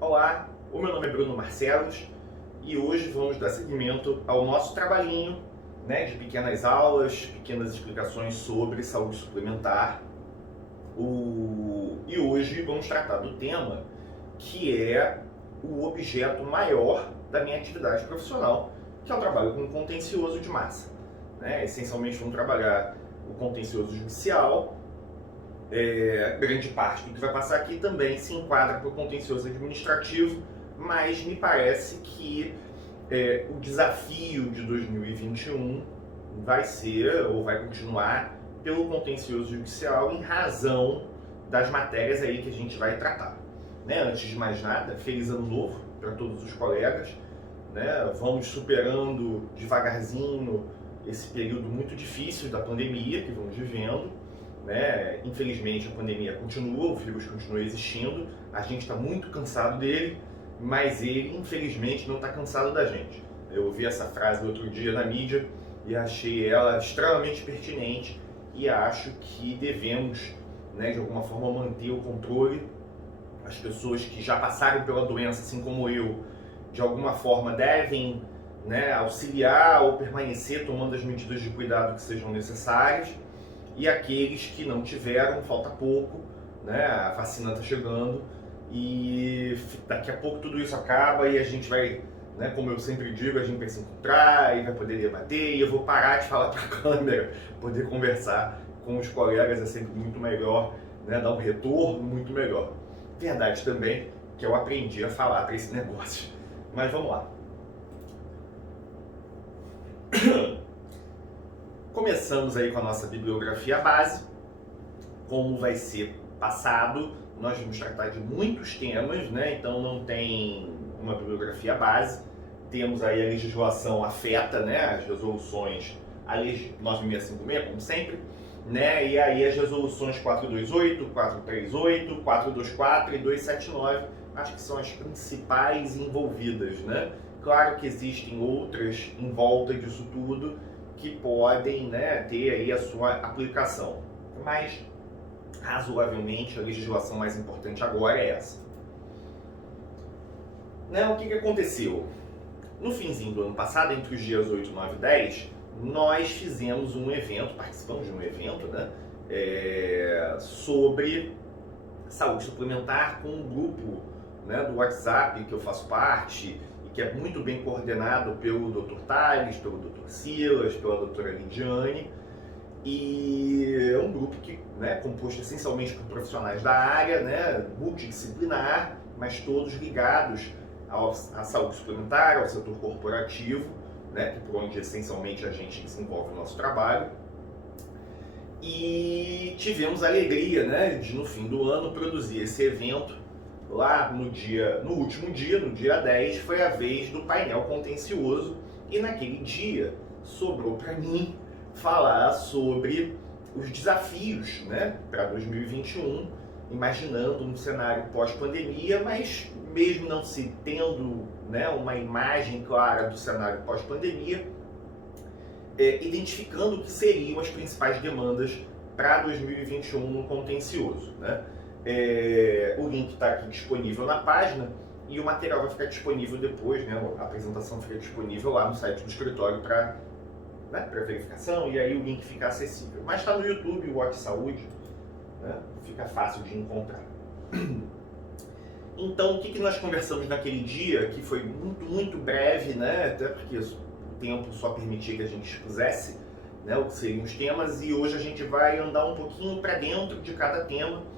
Olá, o meu nome é Bruno Marcelos e hoje vamos dar seguimento ao nosso trabalhinho, de pequenas aulas, pequenas explicações sobre saúde suplementar. E hoje vamos tratar do tema que é o objeto maior da minha atividade profissional, que é o trabalho com contencioso de massa. Essencialmente vamos trabalhar o contencioso judicial. Grande parte do que vai passar aqui também se enquadra para o contencioso administrativo, mas me parece que o desafio de 2021 vai ser, ou vai continuar, pelo contencioso judicial em razão das matérias aí que a gente vai tratar. Antes de mais nada, feliz ano novo para todos os colegas. Vamos superando devagarzinho esse período muito difícil da pandemia que vamos vivendo. Infelizmente a pandemia continua, o vírus continua existindo, a gente está muito cansado dele, mas ele infelizmente não está cansado da gente. Eu ouvi essa frase no outro dia na mídia e achei ela extremamente pertinente e acho que devemos, de alguma forma, manter o controle. As pessoas que já passaram pela doença, assim como eu, de alguma forma devem auxiliar ou permanecer tomando as medidas de cuidado que sejam necessárias. E aqueles que não tiveram, falta pouco, a vacina está chegando e daqui a pouco tudo isso acaba e a gente vai, como eu sempre digo, a gente vai se encontrar e vai poder debater e eu vou parar de falar para a câmera, poder conversar com os colegas é sempre muito melhor, dar um retorno muito melhor. Verdade também que eu aprendi a falar para esse negócio, mas vamos lá. Começamos aí com a nossa bibliografia base. Como vai ser passado, nós vamos tratar de muitos temas, então não tem uma bibliografia base. Temos aí a legislação afeta, as resoluções, a 9656, como sempre, e aí as resoluções 428, 438, 424 e 279, acho que são as principais envolvidas, Claro que existem outras em volta disso tudo, que podem ter aí a sua aplicação, mas razoavelmente a legislação mais importante agora é essa. O que aconteceu? No finzinho do ano passado, entre os dias 8, 9 e 10, nós fizemos um evento, participamos de um evento sobre saúde suplementar com um grupo do WhatsApp que eu faço parte, que é muito bem coordenado pelo Dr. Thales, pelo Dr. Silas, pela doutora Lidiane, e é um grupo que composto essencialmente por profissionais da área, multidisciplinar, mas todos ligados à saúde suplementar, ao setor corporativo, que por onde essencialmente a gente desenvolve o nosso trabalho. E tivemos a alegria de no fim do ano produzir esse evento. Lá no último dia, no dia 10, foi a vez do painel contencioso e naquele dia sobrou para mim falar sobre os desafios para 2021, imaginando um cenário pós-pandemia, mas mesmo não se tendo uma imagem clara do cenário pós-pandemia, identificando o que seriam as principais demandas para 2021 no contencioso. O link está aqui disponível na página e o material vai ficar disponível depois, a apresentação fica disponível lá no site do escritório para verificação e aí o link fica acessível. Mas está no YouTube, o Watch Saúde, fica fácil de encontrar. Então, o que nós conversamos naquele dia, que foi muito, muito breve, até porque o tempo só permitia que a gente expusesse o que seriam os temas, e hoje a gente vai andar um pouquinho para dentro de cada tema.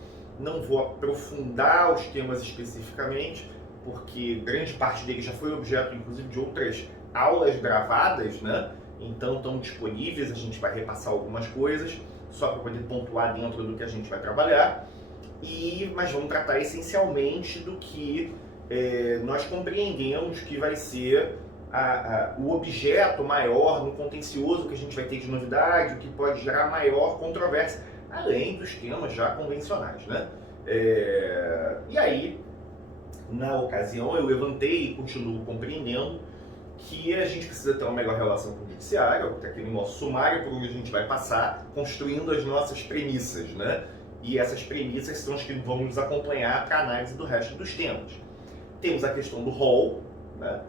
Não vou aprofundar os temas especificamente, porque grande parte deles já foi objeto, inclusive, de outras aulas gravadas, então estão disponíveis, a gente vai repassar algumas coisas, só para poder pontuar dentro do que a gente vai trabalhar, mas vamos tratar essencialmente do que nós compreendemos que vai ser o objeto maior no contencioso que a gente vai ter de novidade, o que pode gerar maior controvérsia, além dos temas já convencionais, E aí, na ocasião, eu levantei e continuo compreendendo que a gente precisa ter uma melhor relação com o judiciário, que é aquele nosso sumário por onde a gente vai passar, construindo as nossas premissas, E essas premissas são as que vão nos acompanhar para a análise do resto dos temas. Temos a questão do rol, né?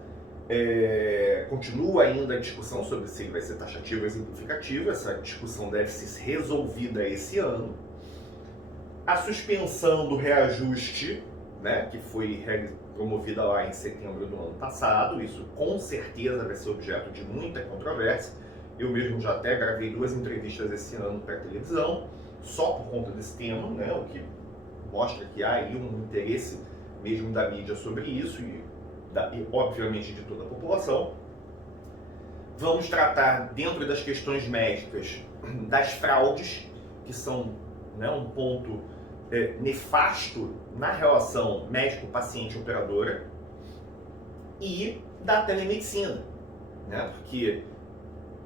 Continua ainda a discussão sobre se ele vai ser taxativo ou exemplificativo. Essa discussão deve ser resolvida esse ano. A suspensão do reajuste, né, que foi promovida lá em setembro do ano passado, isso com certeza vai ser objeto de muita controvérsia. Eu mesmo já até gravei 2 entrevistas esse ano para a televisão, só por conta desse tema, né, o que mostra que há aí um interesse mesmo da mídia sobre isso e obviamente de toda a população. Vamos tratar, dentro das questões médicas, das fraudes, que são, né, um ponto nefasto na relação médico-paciente-operadora, e da telemedicina, né, porque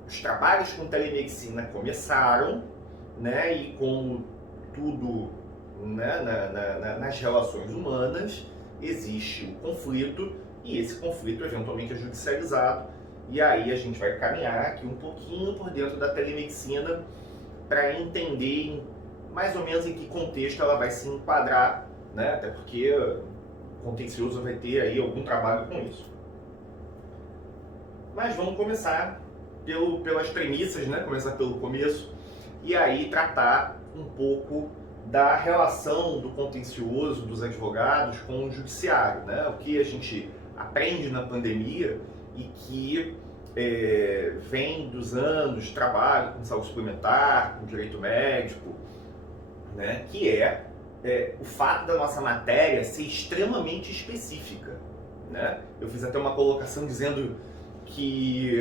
os trabalhos com telemedicina começaram, né, e como tudo, né, nas relações humanas, existe o conflito, e esse conflito eventualmente é judicializado, e aí a gente vai caminhar aqui um pouquinho por dentro da telemedicina para entender mais ou menos em que contexto ela vai se enquadrar, né, até porque o contencioso vai ter aí algum trabalho com isso. Mas vamos começar pelas premissas, né, começar pelo começo, e aí tratar um pouco da relação do contencioso dos advogados com o judiciário, né? O que a gente aprende na pandemia e que vem dos anos de trabalho com saúde suplementar, com direito médico, né? Que é o fato da nossa matéria ser extremamente específica, né? Eu fiz até uma colocação dizendo que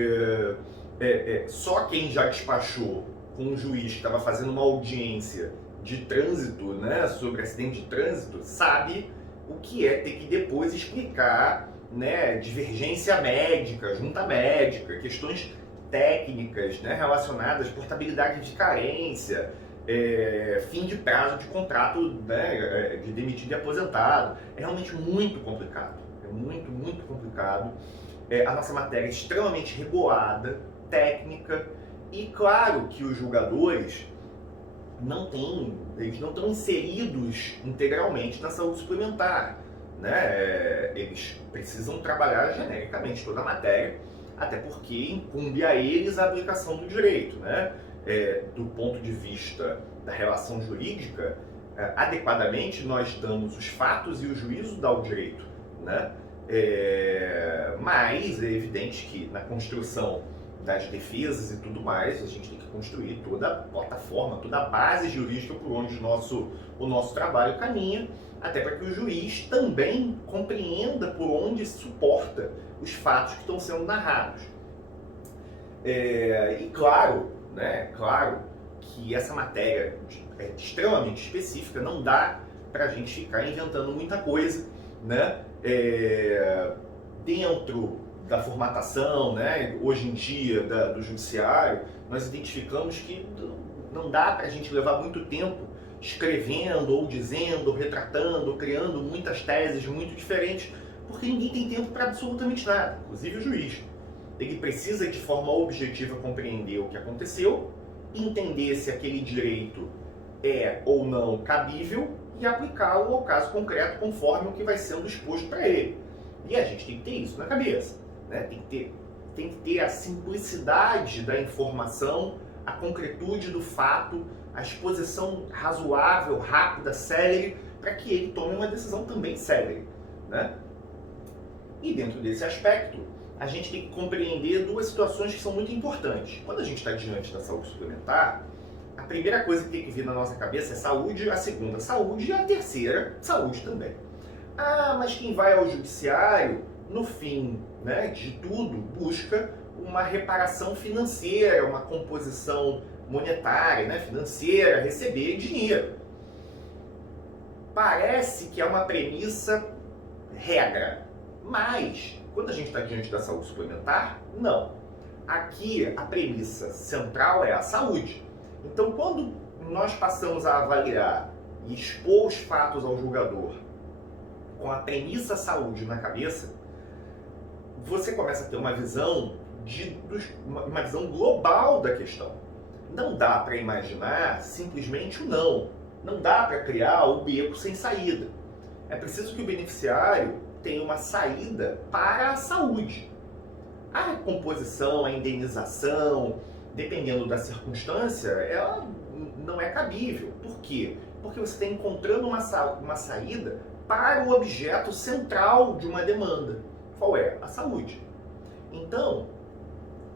só quem já despachou com um juiz que estava fazendo uma audiência de trânsito, né, sobre acidente de trânsito, sabe o que é ter que depois explicar, né, divergência médica, junta médica, questões técnicas, né, relacionadas à portabilidade de carência, fim de prazo de contrato, né, de demitido e aposentado. É realmente muito complicado, é muito complicado. A nossa matéria é extremamente regulada, técnica, e claro que os julgadores eles não estão inseridos integralmente na saúde suplementar, né? Eles precisam trabalhar genericamente toda a matéria, até porque incumbe a eles a aplicação do direito, né? Do ponto de vista da relação jurídica, adequadamente nós damos os fatos e o juízo dá o direito, né? Mas é evidente que na construção das defesas e tudo mais, a gente tem que construir toda a plataforma, toda a base jurídica por onde o nosso trabalho caminha, até para que o juiz também compreenda por onde suporta os fatos que estão sendo narrados. E claro, né, claro que essa matéria é extremamente específica, não dá para a gente ficar inventando muita coisa, né, dentro da formatação, né, hoje em dia do judiciário, nós identificamos que não dá para a gente levar muito tempo escrevendo, ou dizendo, ou retratando, ou criando muitas teses muito diferentes, porque ninguém tem tempo para absolutamente nada, inclusive o juiz. Ele precisa de forma objetiva compreender o que aconteceu, entender se aquele direito é ou não cabível e aplicá-lo ao caso concreto conforme o que vai sendo exposto para ele. E a gente tem que ter isso na cabeça. Né? Tem que ter a simplicidade da informação, a concretude do fato, a exposição razoável, rápida, célere, para que ele tome uma decisão também célere, né? E dentro desse aspecto, a gente tem que compreender 2 situações que são muito importantes. Quando a gente está diante da saúde suplementar, a primeira coisa que tem que vir na nossa cabeça é saúde, a segunda saúde e a terceira saúde também. Ah, mas quem vai ao judiciário, no fim, né, de tudo, busca uma reparação financeira, uma composição monetária, né, financeira, receber dinheiro. Parece que é uma premissa regra, mas quando a gente está diante da saúde suplementar, não. Aqui a premissa central é a saúde. Então, quando nós passamos a avaliar e expor os fatos ao julgador com a premissa saúde na cabeça, você começa a ter uma visão uma visão global da questão. Não dá para imaginar simplesmente o não. Não dá para criar o beco sem saída. É preciso que o beneficiário tem uma saída para a saúde. A composição, a indenização, dependendo da circunstância, ela não é cabível. Por quê? Porque você está encontrando uma saída para o objeto central de uma demanda. Qual é? A saúde. Então,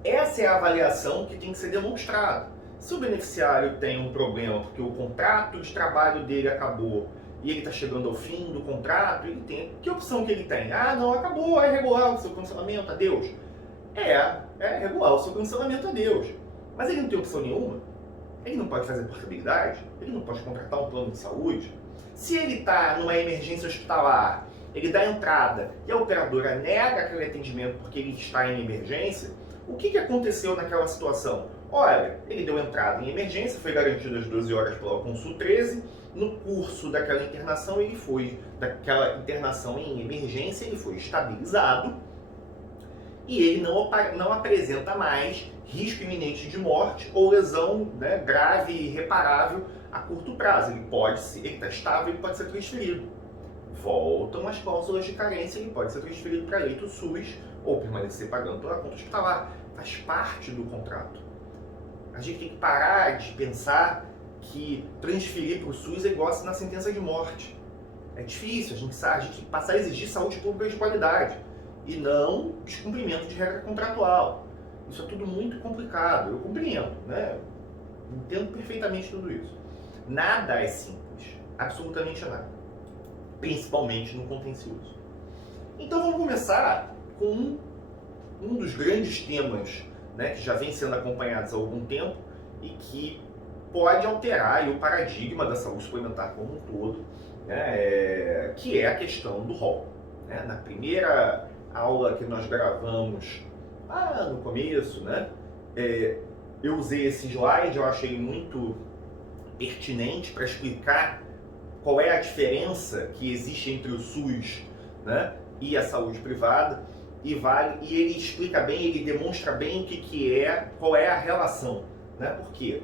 essa é a avaliação que tem que ser demonstrada. Se o beneficiário tem um problema porque o contrato de trabalho dele acabou e ele está chegando ao fim do contrato, ele tem... Que opção que ele tem? Ah, não, acabou, é regular o seu cancelamento, adeus. É regular o seu cancelamento, adeus. Mas ele não tem opção nenhuma. Ele não pode fazer portabilidade, ele não pode contratar um plano de saúde. Se ele está numa emergência hospitalar, ele dá entrada e a operadora nega aquele atendimento porque ele está em emergência, o que aconteceu naquela situação? Olha, ele deu entrada em emergência, foi garantido às 12 horas pela Consul 13, no curso daquela internação daquela internação em emergência, ele foi estabilizado e ele não apresenta mais risco iminente de morte ou lesão, né, grave e irreparável a curto prazo. Ele está estável, ele pode ser transferido. Voltam as cláusulas de carência, ele pode ser transferido para leito SUS ou permanecer pagando pela conta hospitalar. Faz parte do contrato. A gente tem que parar de pensar que transferir para o SUS é igual assinar sentença de morte. É difícil, a gente tem que passar a exigir saúde pública de qualidade e não descumprimento de regra contratual. Isso é tudo muito complicado, eu compreendo, né? Entendo perfeitamente tudo isso. Nada é simples, absolutamente nada, principalmente no contencioso. Então vamos começar com um dos grandes temas, né, que já vem sendo acompanhados há algum tempo e que pode alterar o paradigma da saúde suplementar como um todo, né, que é a questão do rol. Né? Na primeira aula que nós gravamos lá no começo, né, eu usei esse slide, eu achei muito pertinente para explicar qual é a diferença que existe entre o SUS, né, e a saúde privada, e ele explica bem, ele demonstra bem qual é a relação, né? Porque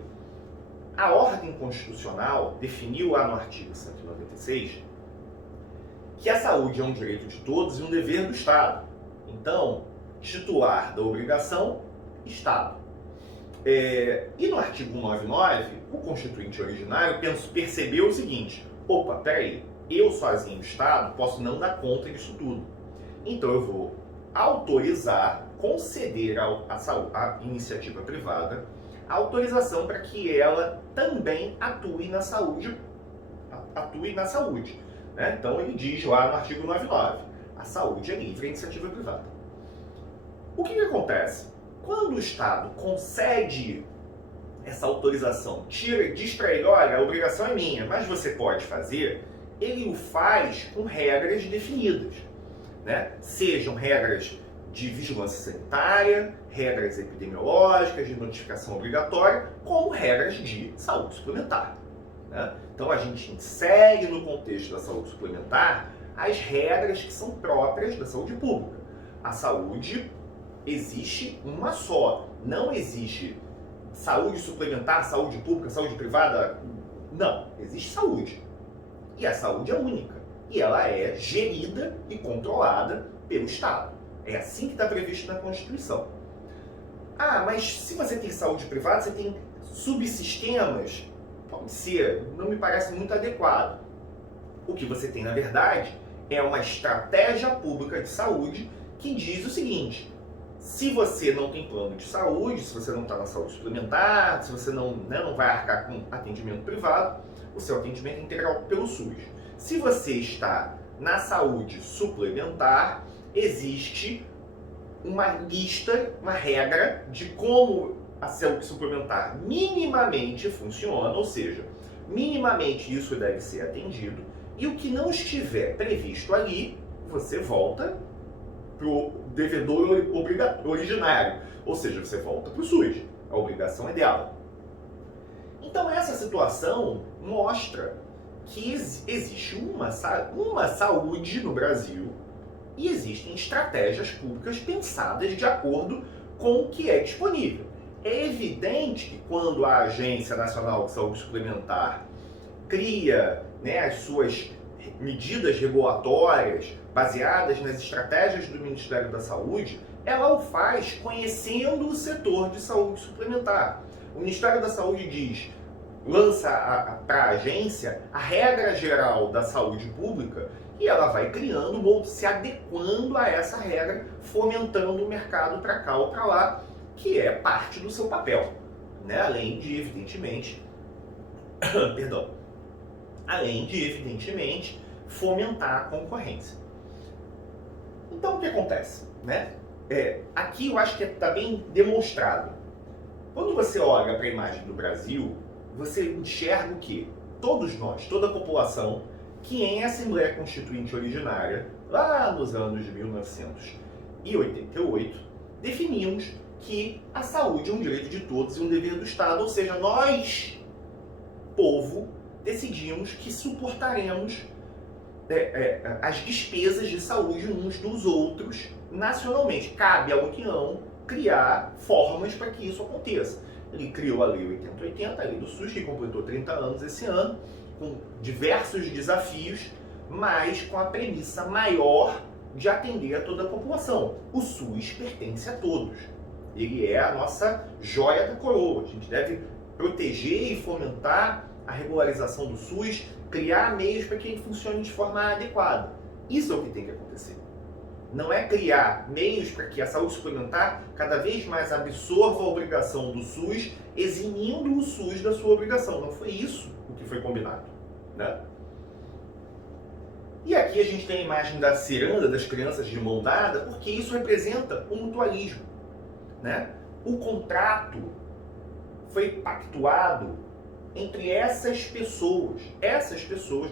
a ordem constitucional definiu lá no artigo 196 que a saúde é um direito de todos e um dever do Estado. Então, titular da obrigação, Estado. E no artigo 199, o constituinte originário percebeu o seguinte: opa, peraí, eu sozinho, Estado, posso não dar conta disso tudo. Então eu vou autorizar, conceder à iniciativa privada a autorização para que ela também atue na saúde. Né? Então ele diz lá no artigo 99, a saúde é livre à iniciativa privada. O que acontece? Quando o Estado concede essa autorização, diz para ele, olha, a obrigação é minha, mas você pode fazer, ele o faz com regras definidas. Né? Sejam regras de vigilância sanitária, regras epidemiológicas, de notificação obrigatória, como regras de saúde suplementar. Né? Então a gente insere no contexto da saúde suplementar as regras que são próprias da saúde pública. A saúde existe uma só, não existe saúde suplementar, saúde pública, saúde privada, não, existe saúde. E a saúde é única. E ela é gerida e controlada pelo Estado. É assim que está previsto na Constituição. Ah, mas se você tem saúde privada, você tem subsistemas? Pode ser, não me parece muito adequado. O que você tem, na verdade, é uma estratégia pública de saúde que diz o seguinte: se você não tem plano de saúde, se você não está na saúde suplementar, se você não vai arcar com atendimento privado, o seu atendimento é integral pelo SUS. Se você está na saúde suplementar, existe uma lista, uma regra de como a saúde suplementar minimamente funciona, ou seja, minimamente isso deve ser atendido, e o que não estiver previsto ali, você volta para o devedor originário, ou seja, você volta para o SUS, a obrigação é dela. Então essa situação mostra que existe uma saúde no Brasil e existem estratégias públicas pensadas de acordo com o que é disponível. É evidente que quando a Agência Nacional de Saúde Suplementar cria, né, as suas medidas regulatórias baseadas nas estratégias do Ministério da Saúde, ela o faz conhecendo o setor de saúde suplementar. O Ministério da Saúde diz, lança para a agência a regra geral da saúde pública e ela vai criando, se adequando a essa regra, fomentando o mercado para cá ou para lá, que é parte do seu papel, né? Além de, evidentemente, fomentar a concorrência. Então, o que acontece, né? Aqui eu acho que está bem demonstrado. Quando você olha para a imagem do Brasil, você enxerga o quê? Todos nós, toda a população, que em Assembleia Constituinte originária, lá nos anos de 1988, definimos que a saúde é um direito de todos e um dever do Estado, ou seja, nós, povo, decidimos que suportaremos as despesas de saúde uns dos outros nacionalmente. Cabe à União criar formas para que isso aconteça. Ele criou a Lei 8080, a Lei do SUS, que completou 30 anos esse ano, com diversos desafios, mas com a premissa maior de atender a toda a população. O SUS pertence a todos. Ele é a nossa joia da coroa. A gente deve proteger e fomentar a regularização do SUS, criar meios para que ele funcione de forma adequada. Isso é o que tem que acontecer. Não é criar meios para que a saúde suplementar cada vez mais absorva a obrigação do SUS, eximindo o SUS da sua obrigação. Não foi isso o que foi combinado, né? E aqui a gente tem a imagem da ciranda, das crianças de mão dada, porque isso representa o mutualismo, né? O contrato foi pactuado entre essas pessoas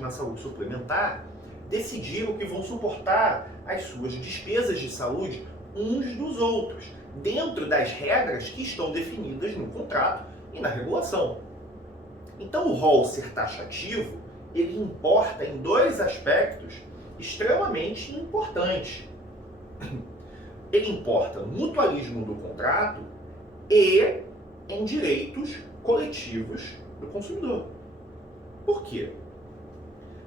na saúde suplementar decidiram que vão suportar as suas despesas de saúde uns dos outros, dentro das regras que estão definidas no contrato e na regulação. Então o rol ser taxativo, ele importa em dois aspectos extremamente importantes. Ele importa no mutualismo do contrato e em direitos coletivos do consumidor. Por quê?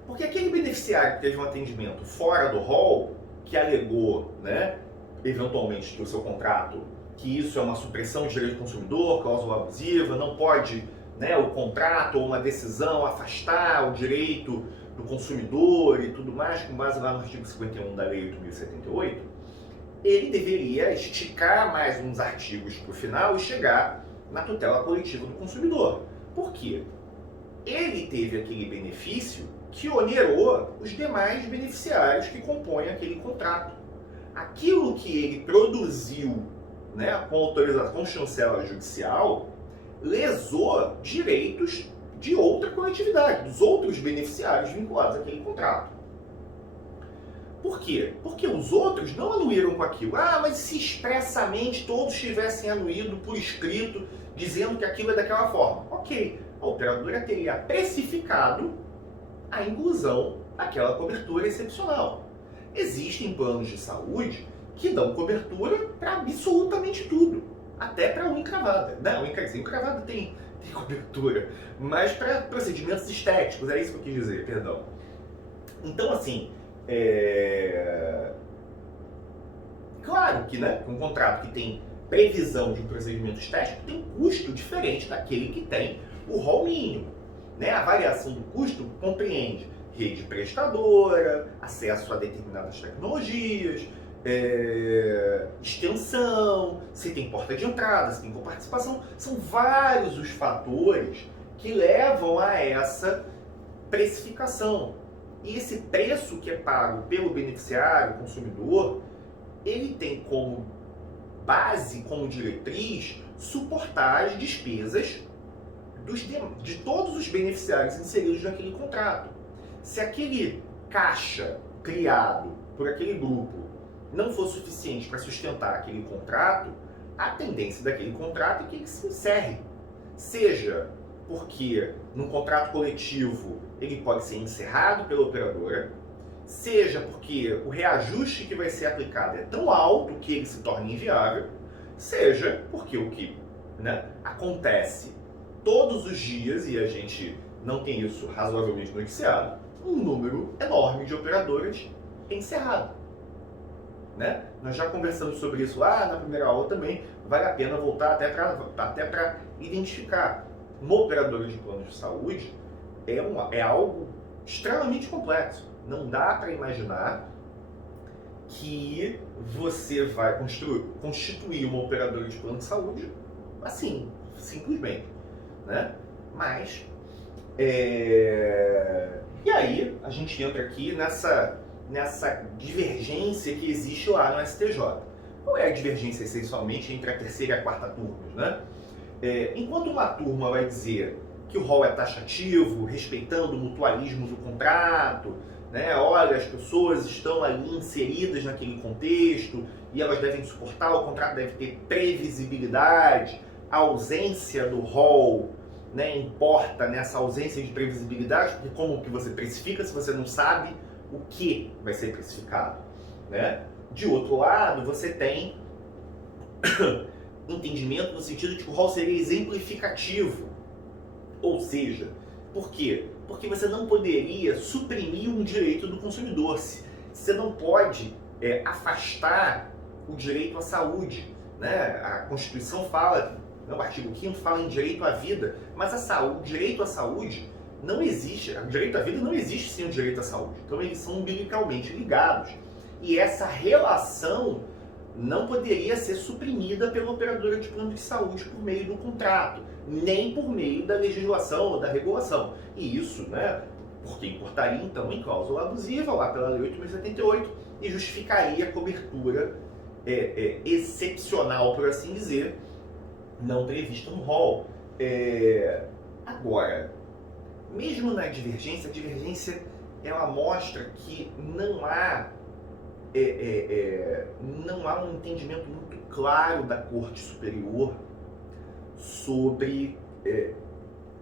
Porque aquele beneficiário que teve um atendimento fora do rol, que alegou, né, eventualmente, do seu contrato, que isso é uma supressão de direito do consumidor, cláusula abusiva, não pode, né, o contrato ou uma decisão afastar o direito do consumidor e tudo mais, com base lá no artigo 51 da Lei 8.078, ele deveria esticar mais uns artigos para o final e chegar na tutela coletiva do consumidor. Por quê? Ele teve aquele benefício que onerou os demais beneficiários que compõem aquele contrato. Aquilo que ele produziu, né, com autorização, com chancela judicial, lesou direitos de outra coletividade, dos outros beneficiários vinculados àquele contrato. Por quê? Porque os outros não anuíram com aquilo. Ah, mas se expressamente todos tivessem anuído por escrito, dizendo que aquilo é daquela forma. Ok, a operadora teria precificado a inclusão daquela cobertura excepcional. Existem planos de saúde que dão cobertura para absolutamente tudo, até para unha encravada. Não, unha encravada tem cobertura, mas para procedimentos estéticos, é isso que eu quis dizer, perdão. Então, assim, claro que, né, um contrato que tem previsão de um procedimento estético tem um custo diferente daquele que tem o rol mínimo, né? A variação do custo compreende rede prestadora, acesso a determinadas tecnologias, extensão, se tem porta de entrada, se tem coparticipação. São vários os fatores que levam a essa precificação. E esse preço que é pago pelo beneficiário, consumidor, ele tem como base, como diretriz, suportar as despesas de todos os beneficiários inseridos naquele contrato. Se aquele caixa criado por aquele grupo não for suficiente para sustentar aquele contrato, a tendência daquele contrato é que ele se encerre. Seja porque num contrato coletivo ele pode ser encerrado pela operadora, seja porque o reajuste que vai ser aplicado é tão alto que ele se torna inviável, seja porque o que, né, acontece todos os dias, e a gente não tem isso razoavelmente noticiado, um número enorme de operadoras encerrado. Né? Nós já conversamos sobre isso lá na primeira aula também, vale a pena voltar até para identificar. Uma operadora de plano de saúde é algo extremamente complexo. Não dá para imaginar que você vai constituir uma operadora de plano de saúde assim, simplesmente. Né? Mas, e aí a gente entra aqui nessa divergência que existe lá no STJ. Qual é a divergência, essencialmente, entre a terceira e a quarta turmas? Né? Enquanto uma turma vai dizer que o rol é taxativo, respeitando o mutualismo do contrato, né? Olha, as pessoas estão ali inseridas naquele contexto e elas devem suportar, o contrato deve ter previsibilidade, a ausência do rol, né, importa nessa ausência de previsibilidade, porque como que você precifica se você não sabe o que vai ser precificado? Né? De outro lado, você tem entendimento no sentido de que o rol seria exemplificativo. Ou seja, por quê? Porque você não poderia suprimir um direito do consumidor. Você não pode afastar o direito à saúde. Né? A Constituição fala, o artigo 5º fala em direito à vida, mas o direito à saúde não existe. O direito à vida não existe sem o direito à saúde. Então eles são umbilicalmente ligados. E essa relação não poderia ser suprimida pela operadora de plano de saúde por meio do contrato, nem por meio da legislação ou da regulação. E isso, né, porque importaria então em cláusula abusiva, lá pela Lei 8.078, e justificaria a cobertura excepcional, por assim dizer, não prevista no rol. Agora, mesmo na divergência, a divergência ela mostra que não há um entendimento muito claro da Corte Superior sobre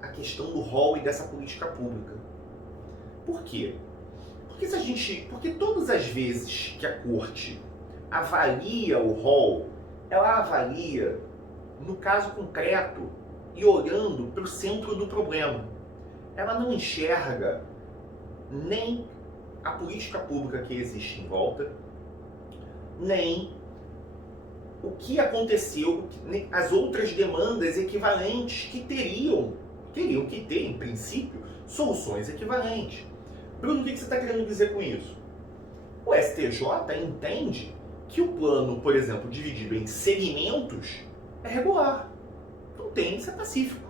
a questão do rol e dessa política pública. Por quê? Porque todas as vezes que a Corte avalia o rol, ela avalia no caso concreto e olhando para o centro do problema. Ela não enxerga nem a política pública que existe em volta, nem o que aconteceu, nem as outras demandas equivalentes que teriam que ter, em princípio, soluções equivalentes. Bruno, o que você está querendo dizer com isso? O STJ entende que o plano, por exemplo, dividido em segmentos, é regular. Não tem que ser pacífico.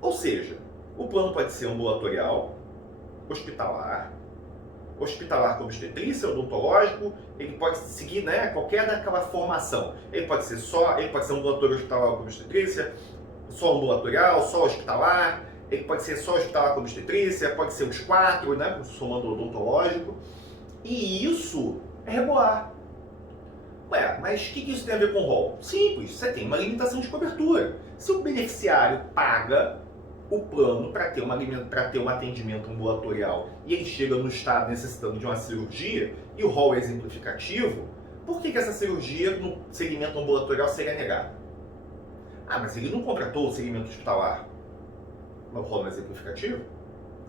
Ou seja, o plano pode ser ambulatorial, hospitalar com obstetrícia, odontológico, ele pode seguir, né, qualquer daquela formação. Ele pode ser ambulatório hospitalar com obstetrícia, só ambulatorial, só hospitalar, ele pode ser só hospitalar com obstetrícia, pode ser os 4, né, somando o odontológico. E isso é regular. Ué, mas o que isso tem a ver com o rol? Simples, você tem uma limitação de cobertura. Se o beneficiário paga o plano para ter um atendimento ambulatorial e ele chega no estado necessitando de uma cirurgia e o rol é exemplificativo, por que essa cirurgia no segmento ambulatorial seria negada? Ah, mas ele não contratou o segmento hospitalar. Mas o rol não é exemplificativo?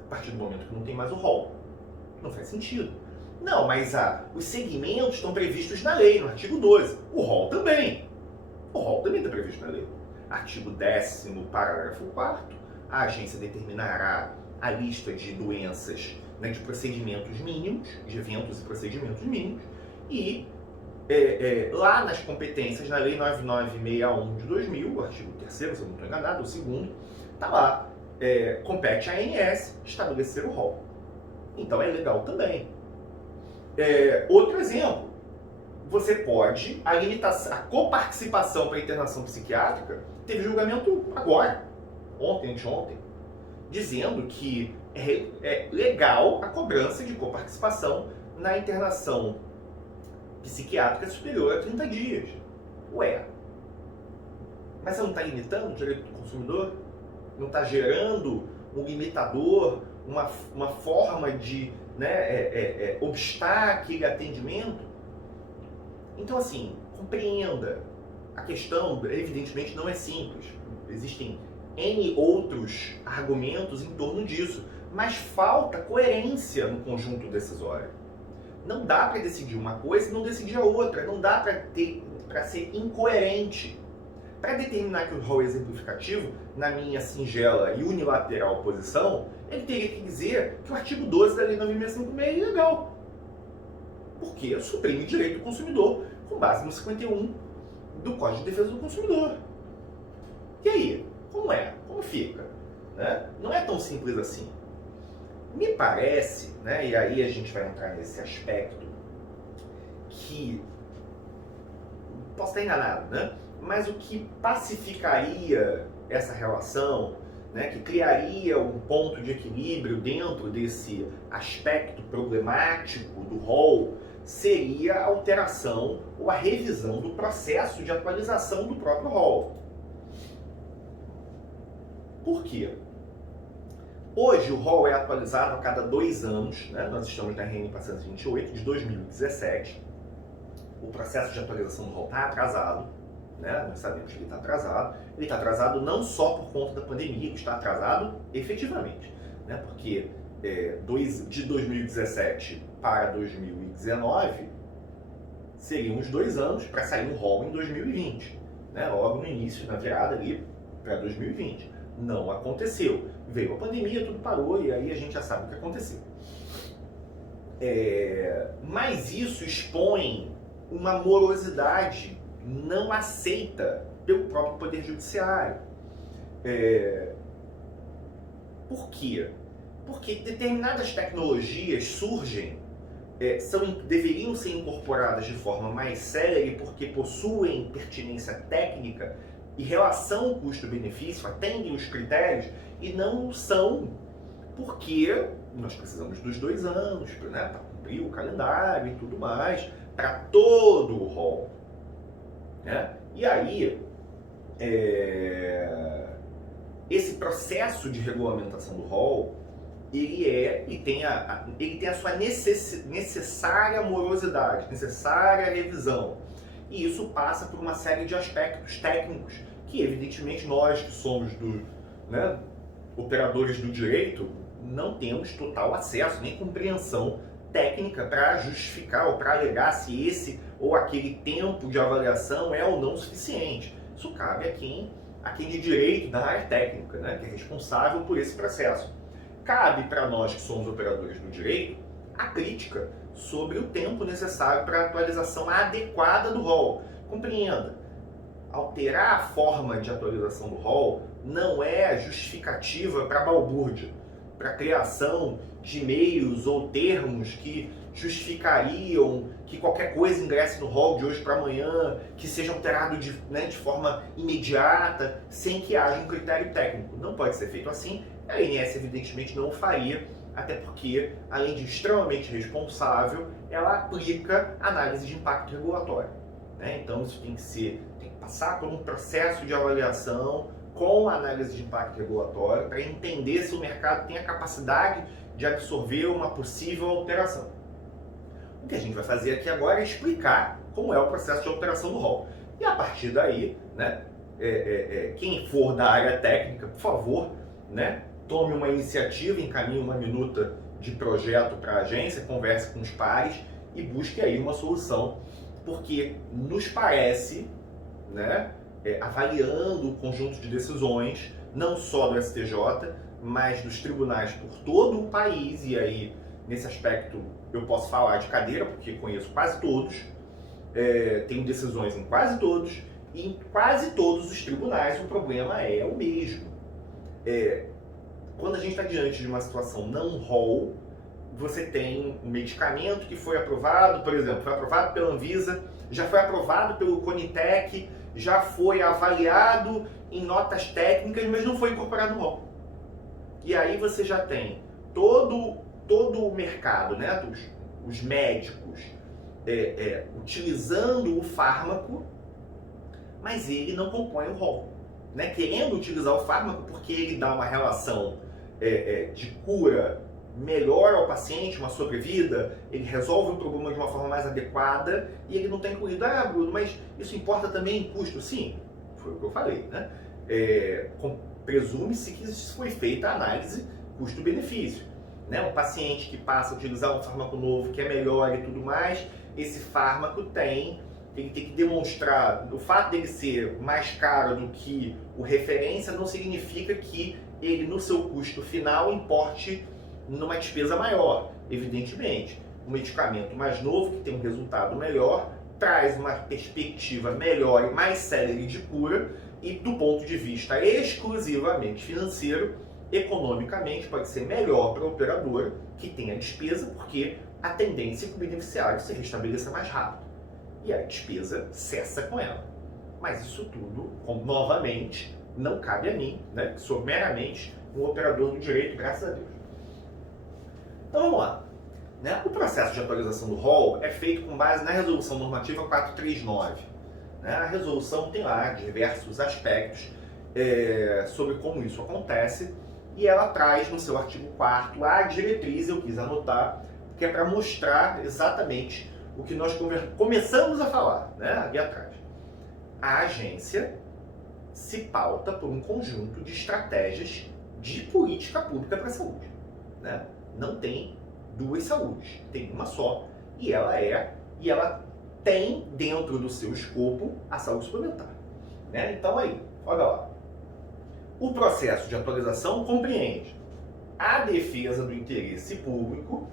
A partir do momento que não tem mais o rol, não faz sentido. Não, mas os segmentos estão previstos na lei, no artigo 12. O rol também. O rol também está previsto na lei. Artigo 10º, parágrafo 4º, a agência determinará a lista de doenças, né, de procedimentos mínimos, de eventos e procedimentos mínimos, e lá nas competências, na Lei 9961 de 2000, o artigo 3º, se eu não estou enganado, o 2º, está lá, compete à ANS estabelecer o rol. Então é legal também. Outro exemplo, você pode, a coparticipação para internação psiquiátrica teve julgamento agora, anteontem, dizendo que é legal a cobrança de coparticipação na internação psiquiátrica superior a 30 dias. Ué, mas você não está limitando o direito do consumidor? Não está gerando um limitador, uma forma de obstar aquele atendimento? Então, assim, compreenda. A questão, evidentemente, não é simples. Existem N outros argumentos em torno disso. mas falta coerência no conjunto decisório. Não dá para decidir uma coisa e não decidir a outra. Não dá para ser incoerente. Para determinar que o rol exemplificativo, na minha singela e unilateral posição, ele teria que dizer que o artigo 12 da Lei 9.656 é ilegal. Porque suprime o direito do consumidor com base no 51 do Código de Defesa do Consumidor. E aí? Como é? Como fica? Né? Não é tão simples assim. Me parece, né, e aí a gente vai entrar nesse aspecto, que posso estar enganado, né? Mas o que pacificaria essa relação, né, que criaria um ponto de equilíbrio dentro desse aspecto problemático do rol, seria a alteração ou a revisão do processo de atualização do próprio rol. Por quê? Hoje o rol é atualizado a cada 2 anos, né? Nós estamos na RN 428 de 2017. O processo de atualização do rol está atrasado, né? Nós sabemos que ele está atrasado. Ele está atrasado não só por conta da pandemia, ele está atrasado efetivamente, né? Porque de 2017 para 2019 seriam os 2 anos para sair um rol em 2020, né? Logo no início, na virada ali para 2020. Não aconteceu. Veio a pandemia, tudo parou e aí a gente já sabe o que aconteceu. Mas isso expõe uma morosidade não aceita pelo próprio Poder Judiciário. Por quê? Porque determinadas tecnologias surgem, deveriam ser incorporadas de forma mais séria porque possuem pertinência técnica e relação custo-benefício, atendem os critérios, e não são porque nós precisamos dos 2 anos, né, para cumprir o calendário e tudo mais, para todo o rol. Né? E aí, esse processo de regulamentação do rol, ele tem a sua necessária morosidade, necessária revisão. E isso passa por uma série de aspectos técnicos que, evidentemente, nós que somos operadores do direito, não temos total acesso, nem compreensão técnica para justificar ou para alegar se esse ou aquele tempo de avaliação é ou não suficiente. Isso cabe a quem de direito da área técnica, né, que é responsável por esse processo. Cabe para nós que somos operadores do direito a crítica sobre o tempo necessário para a atualização adequada do rol. Compreenda, alterar a forma de atualização do rol não é justificativa para balbúrdia, para a criação de meios ou termos que justificariam que qualquer coisa ingresse no rol de hoje para amanhã, que seja alterado de forma imediata, sem que haja um critério técnico. Não pode ser feito assim. A ANS evidentemente não o faria, até porque, além de extremamente responsável, ela aplica análise de impacto regulatório. Né? Então isso tem que passar por um processo de avaliação com análise de impacto regulatório para entender se o mercado tem a capacidade de absorver uma possível alteração. O que a gente vai fazer aqui agora é explicar como é o processo de alteração do rol. E a partir daí, né, quem for da área técnica, por favor, né, tome uma iniciativa, encaminhe uma minuta de projeto para a agência, converse com os pares e busque aí uma solução, porque nos parece, né, avaliando o conjunto de decisões, não só do STJ, mas dos tribunais por todo o país, e aí, nesse aspecto, eu posso falar de cadeira, porque conheço quase todos, tenho decisões em quase todos, e em quase todos os tribunais o problema é o mesmo. Quando a gente está diante de uma situação não rol, você tem um medicamento que foi aprovado, por exemplo, foi aprovado pela Anvisa, já foi aprovado pelo Conitec, já foi avaliado em notas técnicas, mas não foi incorporado no rol. E aí você já tem todo o mercado, né, os médicos utilizando o fármaco, mas ele não compõe o rol. Né, querendo utilizar o fármaco porque ele dá uma relação de cura melhor ao paciente, uma sobrevida, ele resolve o problema de uma forma mais adequada e ele não está incluído. Ah, Bruno, mas isso importa também em custo? Sim, foi o que eu falei. Né? Presume-se que foi feita a análise custo-benefício. Né? Um paciente que passa a utilizar um fármaco novo que é melhor e tudo mais, esse fármaco ele tem que demonstrar, o fato dele ser mais caro do que o referência não significa que ele no seu custo final importe numa despesa maior. Evidentemente, um medicamento mais novo que tem um resultado melhor traz uma perspectiva melhor e mais célere de cura e do ponto de vista exclusivamente financeiro, economicamente pode ser melhor para a operadora que tem a despesa, porque a tendência é que o beneficiário se restabeleça mais rápido. E a despesa cessa com ela. Mas isso tudo, novamente, não cabe a mim, né? Que sou meramente um operador do direito, graças a Deus. Então vamos lá. Né? O processo de atualização do rol é feito com base na Resolução Normativa 439. Né? A resolução tem lá diversos aspectos sobre como isso acontece e ela traz no seu artigo 4º a diretriz, eu quis anotar, que é para mostrar exatamente o que nós começamos a falar, né, ali atrás. A agência se pauta por um conjunto de estratégias de política pública para a saúde. Né? Não tem duas saúdes, tem uma só, e ela tem dentro do seu escopo a saúde suplementar. Né? Então aí, olha lá. O processo de atualização compreende a defesa do interesse público,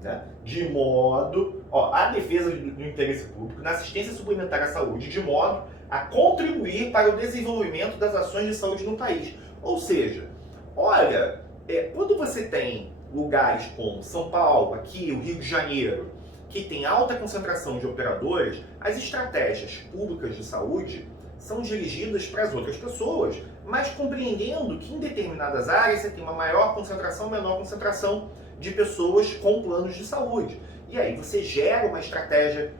né, de modo, a defesa do interesse público na assistência suplementar à saúde, de modo a contribuir para o desenvolvimento das ações de saúde no país. Ou seja, olha, quando você tem lugares como São Paulo, aqui, o Rio de Janeiro, que tem alta concentração de operadores, as estratégias públicas de saúde são dirigidas para as outras pessoas, mas compreendendo que em determinadas áreas você tem uma maior concentração, menor concentração de pessoas com planos de saúde. E aí você gera uma estratégia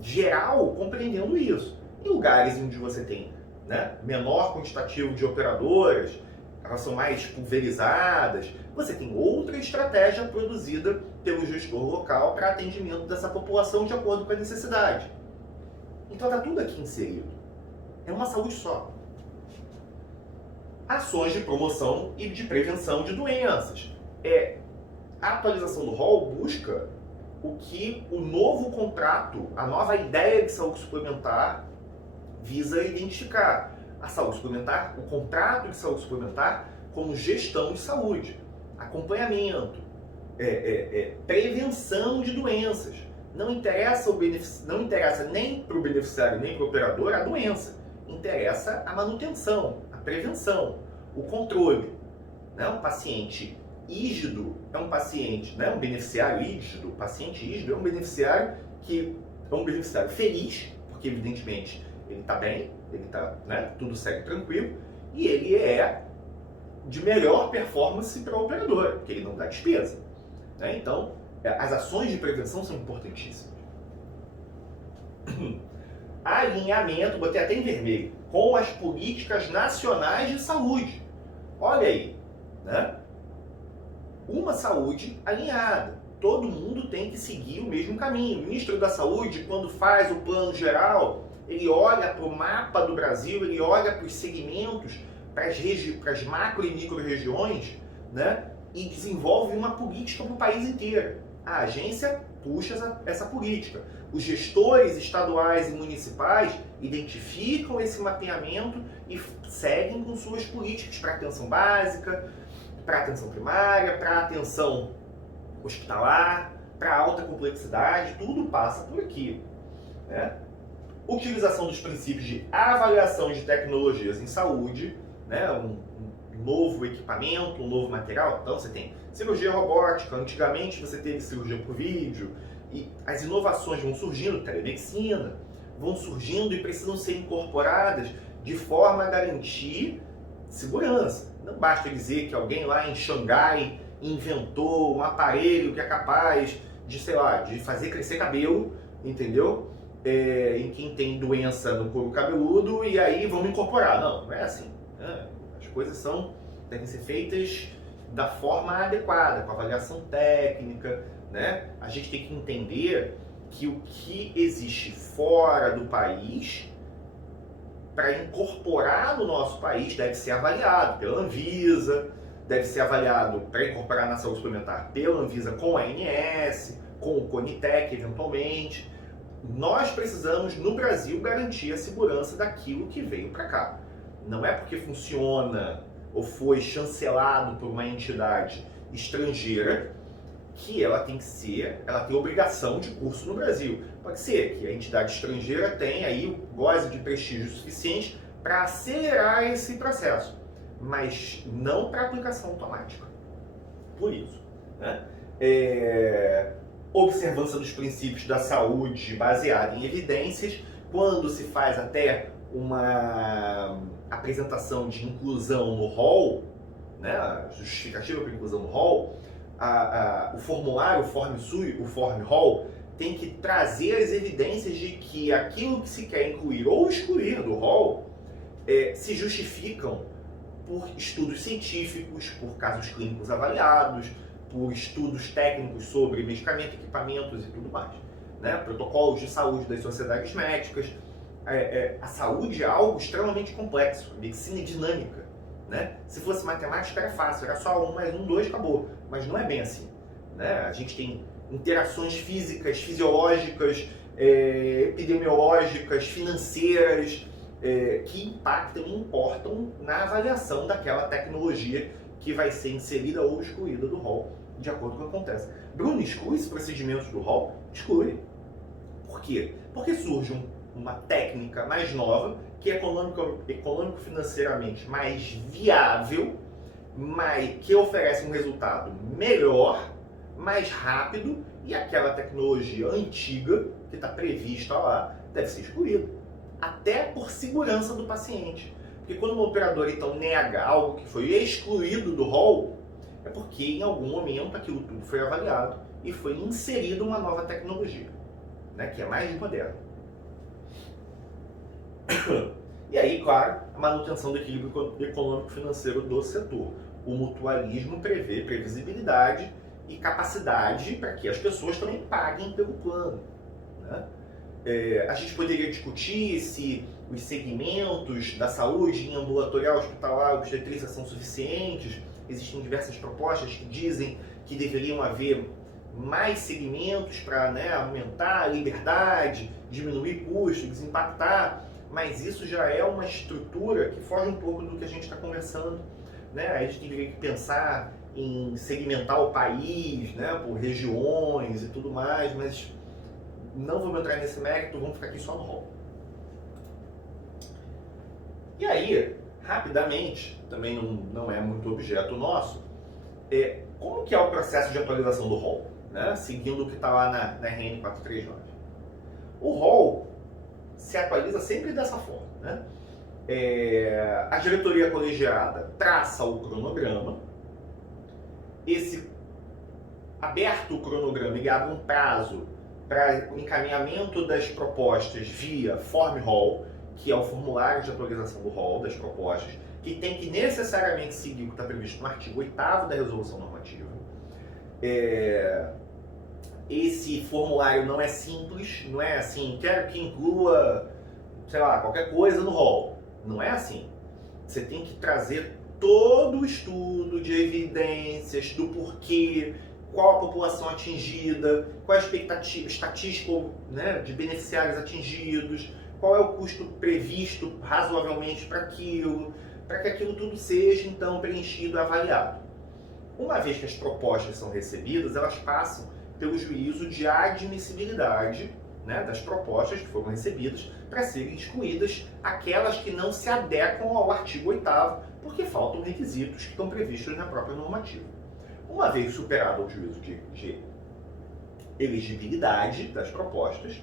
geral compreendendo isso. Em lugares onde você tem, né, menor quantitativo de operadoras, elas são mais pulverizadas, você tem outra estratégia produzida pelo gestor local para atendimento dessa população de acordo com a necessidade. Então está tudo aqui inserido. É uma saúde só. Ações de promoção e de prevenção de doenças. A atualização do rol busca o que o novo contrato, a nova ideia de saúde suplementar visa identificar. A saúde suplementar, o contrato de saúde suplementar como gestão de saúde, acompanhamento, prevenção de doenças. Não interessa nem para o beneficiário nem para o operador a doença. Interessa a manutenção, a prevenção, o controle. Né? Um paciente ígido é um paciente, né? Um beneficiário ígido, o paciente ígido é um beneficiário que é um beneficiário feliz, porque evidentemente ele está bem, ele está, né? Tudo segue tranquilo, e ele é de melhor performance para o operador, porque ele não dá despesa. Né? Então, as ações de prevenção são importantíssimas. Alinhamento, botei até em vermelho, com as políticas nacionais de saúde. Olha aí, né? Uma saúde alinhada. Todo mundo tem que seguir o mesmo caminho. O ministro da Saúde, quando faz o plano geral, ele olha para o mapa do Brasil, ele olha para os segmentos, para as macro e micro regiões, né? E desenvolve uma política para o país inteiro. A agência puxa essa política. Os gestores estaduais e municipais identificam esse mapeamento e seguem com suas políticas para atenção básica, para atenção primária, para atenção hospitalar, para alta complexidade, tudo passa por aqui. Né? Utilização dos princípios de avaliação de tecnologias em saúde, né? Um novo equipamento, um novo material. Então você tem cirurgia robótica, antigamente você teve cirurgia por vídeo, e as inovações vão surgindo, telemedicina, vão surgindo e precisam ser incorporadas de forma a garantir segurança. Não basta dizer que alguém lá em Xangai inventou um aparelho que é capaz de, sei lá, de fazer crescer cabelo, entendeu? Em quem tem doença no couro cabeludo e aí vamos incorporar. Não, não é assim. Né? As coisas devem ser feitas da forma adequada, com avaliação técnica, né? A gente tem que entender que o que existe fora do país, para incorporar no nosso país, deve ser avaliado pela Anvisa, deve ser avaliado para incorporar na saúde suplementar pela Anvisa com a ANS, com o Conitec eventualmente. Nós precisamos, no Brasil, garantir a segurança daquilo que veio para cá. Não é porque funciona ou foi chancelado por uma entidade estrangeira que ela tem obrigação de curso no Brasil. Pode ser que a entidade estrangeira tenha aí goze de prestígio suficiente para acelerar esse processo, mas não para aplicação automática. Por isso, né? Observância dos princípios da saúde baseada em evidências, quando se faz até uma apresentação de inclusão no rol, né, justificativa para inclusão no rol, o formulário, o Form Hall, tem que trazer as evidências de que aquilo que se quer incluir ou excluir do rol se justificam por estudos científicos, por casos clínicos avaliados, por estudos técnicos sobre medicamentos, equipamentos e tudo mais, né? Protocolos de saúde das sociedades médicas. A saúde é algo extremamente complexo, a medicina é dinâmica, né? Se fosse matemática era fácil, era só 1 mais 1, 2, acabou. Mas não é bem assim, né? A gente tem interações físicas, fisiológicas, epidemiológicas, financeiras, que impactam e importam na avaliação daquela tecnologia que vai ser inserida ou excluída do rol, de acordo com o que acontece. Bruno, exclui esses procedimentos do rol? Exclui. Por quê? Porque surge uma técnica mais nova, que é econômico-financeiramente mais viável, que oferece um resultado melhor, mais rápido, e aquela tecnologia antiga, que está prevista lá, deve ser excluída. Até por segurança do paciente. Porque quando o operador então nega algo que foi excluído do rol, é porque em algum momento aquilo tudo foi avaliado e foi inserido uma nova tecnologia, né, que é mais moderna. E aí, claro, a manutenção do equilíbrio econômico-financeiro do setor. O mutualismo prevê previsibilidade e capacidade para que as pessoas também paguem pelo plano, né? A gente poderia discutir se os segmentos da saúde em ambulatorial, hospitalar, obstetrícia são suficientes. Existem diversas propostas que dizem que deveriam haver mais segmentos para, né, aumentar a liberdade, diminuir custos, desimpactar, mas isso já é uma estrutura que foge um pouco do que a gente está conversando, né? A gente teria que pensar em segmentar o país, né, por regiões e tudo mais, mas não vamos entrar nesse mérito, vamos ficar aqui só no rol. E aí, rapidamente, também não é muito objeto nosso, como que é o processo de atualização do rol, né? Seguindo o que está lá na RN 439. O rol se atualiza sempre dessa forma, né? A diretoria colegiada traça o cronograma, aberto o cronograma, ele abre um prazo para o encaminhamento das propostas via Form Hall, que é o formulário de atualização do rol das propostas, que tem que necessariamente seguir o que está previsto no artigo 8º da resolução normativa. Esse formulário não é simples, não é assim, quero que inclua, sei lá, qualquer coisa no rol. Não é assim. Você tem que trazer todo o estudo de evidências do porquê, qual a população atingida, qual a expectativa estatística, né, de beneficiários atingidos, qual é o custo previsto razoavelmente para que aquilo tudo seja então preenchido e avaliado. Uma vez que as propostas são recebidas, elas passam pelo juízo de admissibilidade, né, das propostas que foram recebidas para serem excluídas aquelas que não se adequam ao artigo 8º, porque faltam requisitos que estão previstos na própria normativa. Uma vez superado o juízo de elegibilidade das propostas,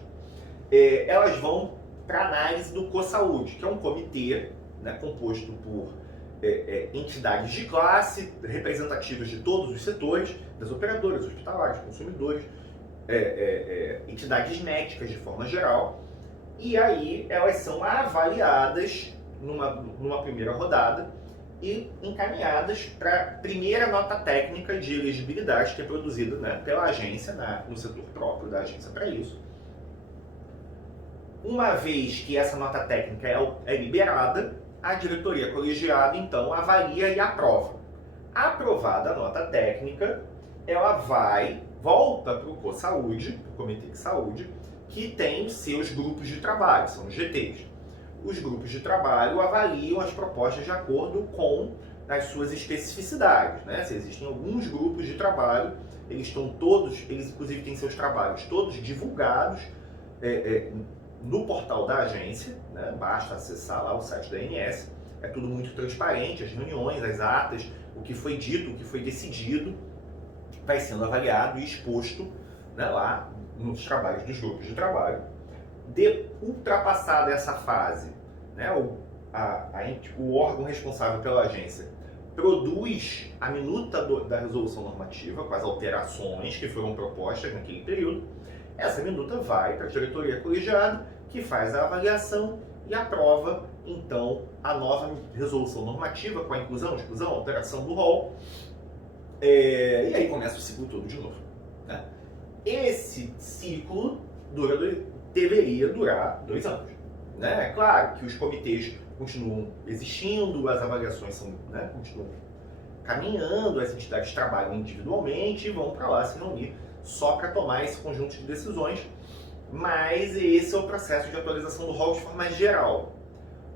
elas vão para a análise do COSAúde, que é um comitê, né, composto por entidades de classe, representativas de todos os setores, das operadoras, hospitalares, consumidores, entidades médicas de forma geral, e aí elas são avaliadas numa primeira rodada e encaminhadas para a primeira nota técnica de elegibilidade, que é produzida, né, pela agência, no setor próprio da agência para isso. Uma vez que essa nota técnica é liberada, a diretoria colegiada então avalia e aprova. Aprovada a nota técnica, ela volta para o COSaúde, o Comitê de Saúde, que tem os seus grupos de trabalho, são os GTs. Os grupos de trabalho avaliam as propostas de acordo com as suas especificidades, né? Se existem alguns grupos de trabalho, eles inclusive têm seus trabalhos todos divulgados no portal da agência, né? Basta acessar lá o site da ANS, é tudo muito transparente, as reuniões, as atas, o que foi dito, o que foi decidido, vai sendo avaliado e exposto, né, lá nos trabalhos dos grupos de trabalho. Ultrapassada essa fase, né, o órgão responsável pela agência produz a minuta da resolução normativa com as alterações que foram propostas naquele período. Essa minuta vai para a diretoria colegiada, que faz a avaliação e aprova, então, a nova resolução normativa com a inclusão, exclusão, alteração do rol. E aí começa o ciclo todo de novo, né? Esse ciclo deveria durar 2 anos. Né? É claro que os comitês continuam existindo, as avaliações continuam caminhando, as entidades trabalham individualmente e vão para lá se reunir só para tomar esse conjunto de decisões, mas esse é o processo de atualização do rol de forma geral.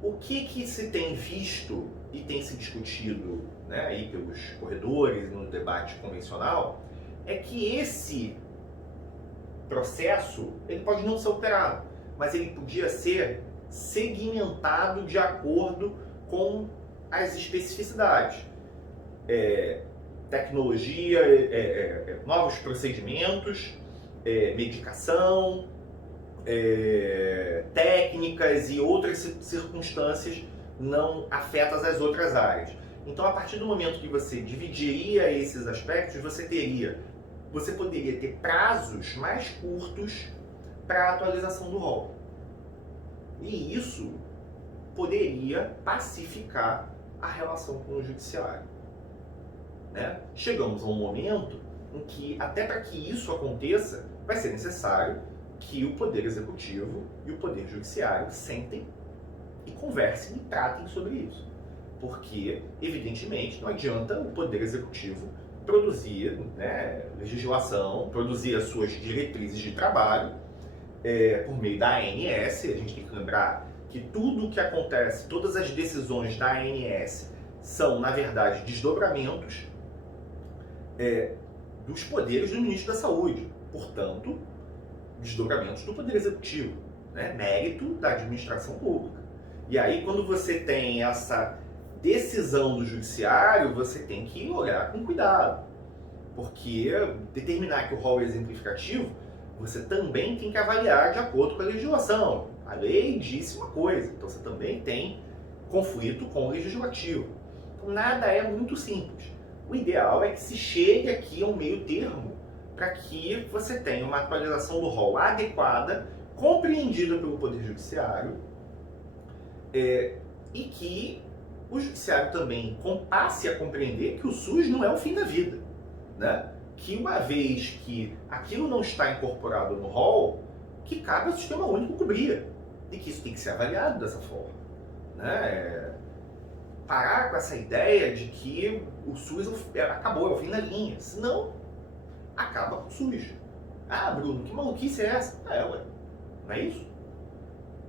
O que se tem visto e tem se discutido, né, aí pelos corredores no debate convencional é que esse processo ele pode não ser alterado, mas ele podia ser segmentado de acordo com as especificidades. Tecnologia, novos procedimentos, medicação, técnicas e outras circunstâncias não afetas às outras áreas. Então, a partir do momento que você dividiria esses aspectos, você poderia ter prazos mais curtos para a atualização do rol. E isso poderia pacificar a relação com o judiciário. Né? Chegamos a um momento em que, até para que isso aconteça, vai ser necessário que o Poder Executivo e o Poder Judiciário sentem e conversem e tratem sobre isso. Porque, evidentemente, não adianta o Poder Executivo produzir, né, legislação, produzir as suas diretrizes de trabalho por meio da ANS. A gente tem que lembrar que tudo o que acontece, todas as decisões da ANS são, na verdade, desdobramentos dos poderes do Ministro da Saúde. Portanto, desdobramentos do Poder Executivo, né? Mérito da administração pública. E aí, quando você tem essa decisão do judiciário, você tem que olhar com cuidado, porque determinar que o rol é exemplificativo, você também tem que avaliar de acordo com a legislação. A lei disse uma coisa, então você também tem conflito com o legislativo. Então, nada é muito simples. O ideal é que se chegue aqui a um meio termo para que você tenha uma atualização do rol adequada, compreendida pelo Poder Judiciário, e que o Judiciário também passe a compreender que o SUS não é o fim da vida, né? Que uma vez que aquilo não está incorporado no rol, que cabe ao Sistema Único cobrir, e que isso tem que ser avaliado dessa forma, né? Parar com essa ideia de que o SUS acabou, é o fim da linha, senão acaba com o SUS. Ah, Bruno, que maluquice é essa? Ué, não é isso?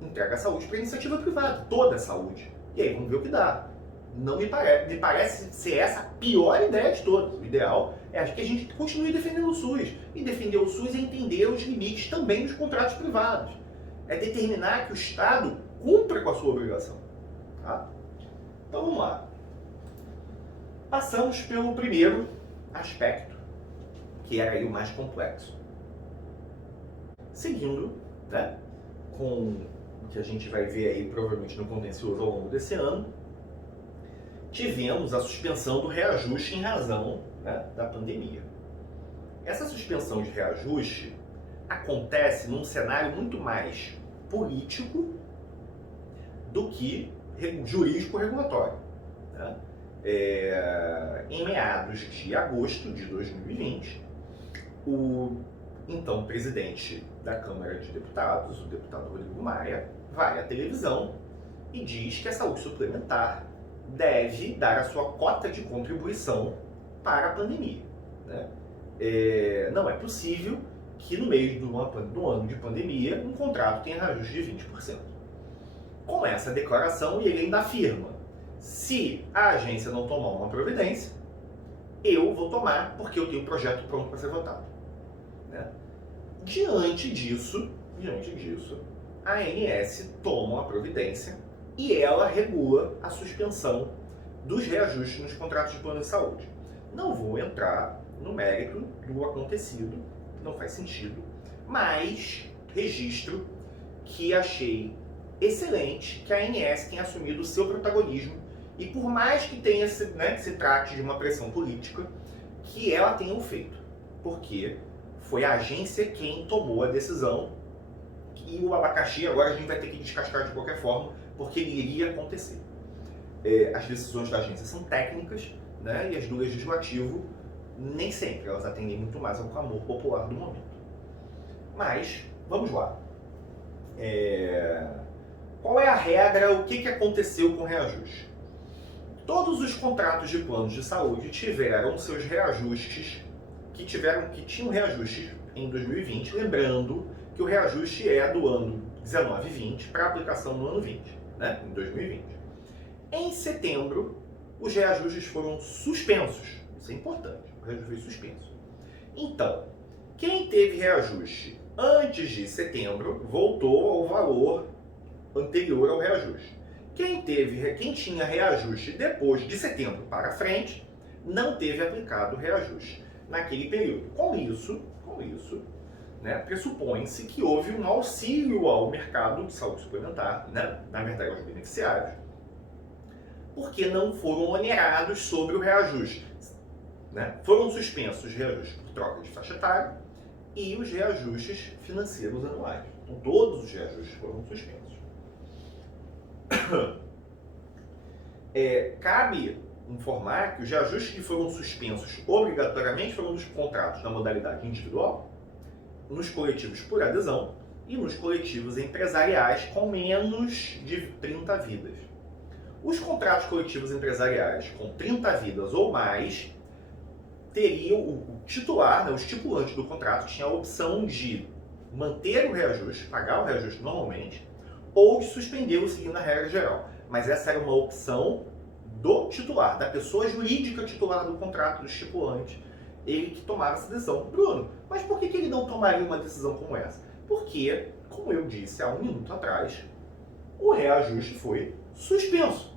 Entrega a saúde para a iniciativa privada, toda a saúde. E aí vamos ver o que dá. Não me parece ser essa a pior ideia de todas. O ideal é que a gente continue defendendo o SUS. E defender o SUS é entender os limites também dos contratos privados. É determinar que o Estado cumpra com a sua obrigação. Tá? Então vamos lá. Passamos pelo primeiro aspecto, que era aí o mais complexo. Seguindo, né, com o que a gente vai ver aí provavelmente no contencioso ao longo desse ano, tivemos a suspensão do reajuste em razão, né, da pandemia. Essa suspensão de reajuste acontece num cenário muito mais político do que jurídico-regulatório. Né? Em meados de agosto de 2020, o então presidente da Câmara de Deputados, o deputado Rodrigo Maia, vai à televisão e diz que a saúde suplementar deve dar a sua cota de contribuição para a pandemia, né? Não é possível que no meio do ano de pandemia um contrato tenha reajuste de 20%. Com essa declaração, ele ainda afirma: se a agência não tomar uma providência, eu vou tomar porque eu tenho um projeto pronto para ser votado, né? Diante disso, a ANS toma uma providência e ela regula a suspensão dos reajustes nos contratos de plano de saúde. Não vou entrar no mérito do acontecido, não faz sentido, mas registro que achei excelente que a ANS tenha assumido o seu protagonismo e por mais que tenha se trate de uma pressão política, que ela tenha o feito, porque foi a agência quem tomou a decisão e o abacaxi agora a gente vai ter que descascar de qualquer forma, porque ele iria acontecer. As decisões da agência são técnicas, né, e as do legislativo nem sempre, elas atendem muito mais ao clamor popular do momento. Mas, vamos lá. Qual é a regra? O que aconteceu com o reajuste? Todos os contratos de planos de saúde tiveram seus reajustes, que tinham reajustes em 2020, lembrando que o reajuste é do ano 19 e 20 para aplicação no ano 20, né, em 2020. Em setembro, os reajustes foram suspensos. Isso é importante, o reajuste foi suspenso. Então, quem teve reajuste antes de setembro voltou ao valor anterior ao reajuste. Quem tinha reajuste depois de setembro para frente, não teve aplicado o reajuste naquele período. Com isso, né, pressupõe-se que houve um auxílio ao mercado de saúde suplementar, né, na verdade aos beneficiários, porque não foram onerados sobre o reajuste, né? Foram suspensos os reajustes por troca de faixa etária e os reajustes financeiros anuais. Então todos os reajustes foram suspensos. Cabe informar que os reajustes que foram suspensos obrigatoriamente foram nos contratos na modalidade individual, nos coletivos por adesão e nos coletivos empresariais com menos de 30 vidas. Os contratos coletivos empresariais com 30 vidas ou mais teriam o titular, né, o estipulante do contrato, tinha a opção de manter o reajuste, pagar o reajuste normalmente, ou de suspendê-lo seguindo a regra geral. Mas essa era uma opção do titular, da pessoa jurídica titular do contrato, do estipulante, ele que tomava essa decisão. Bruno, mas por que ele não tomaria uma decisão como essa? Porque, como eu disse há um minuto atrás, o reajuste foi suspenso.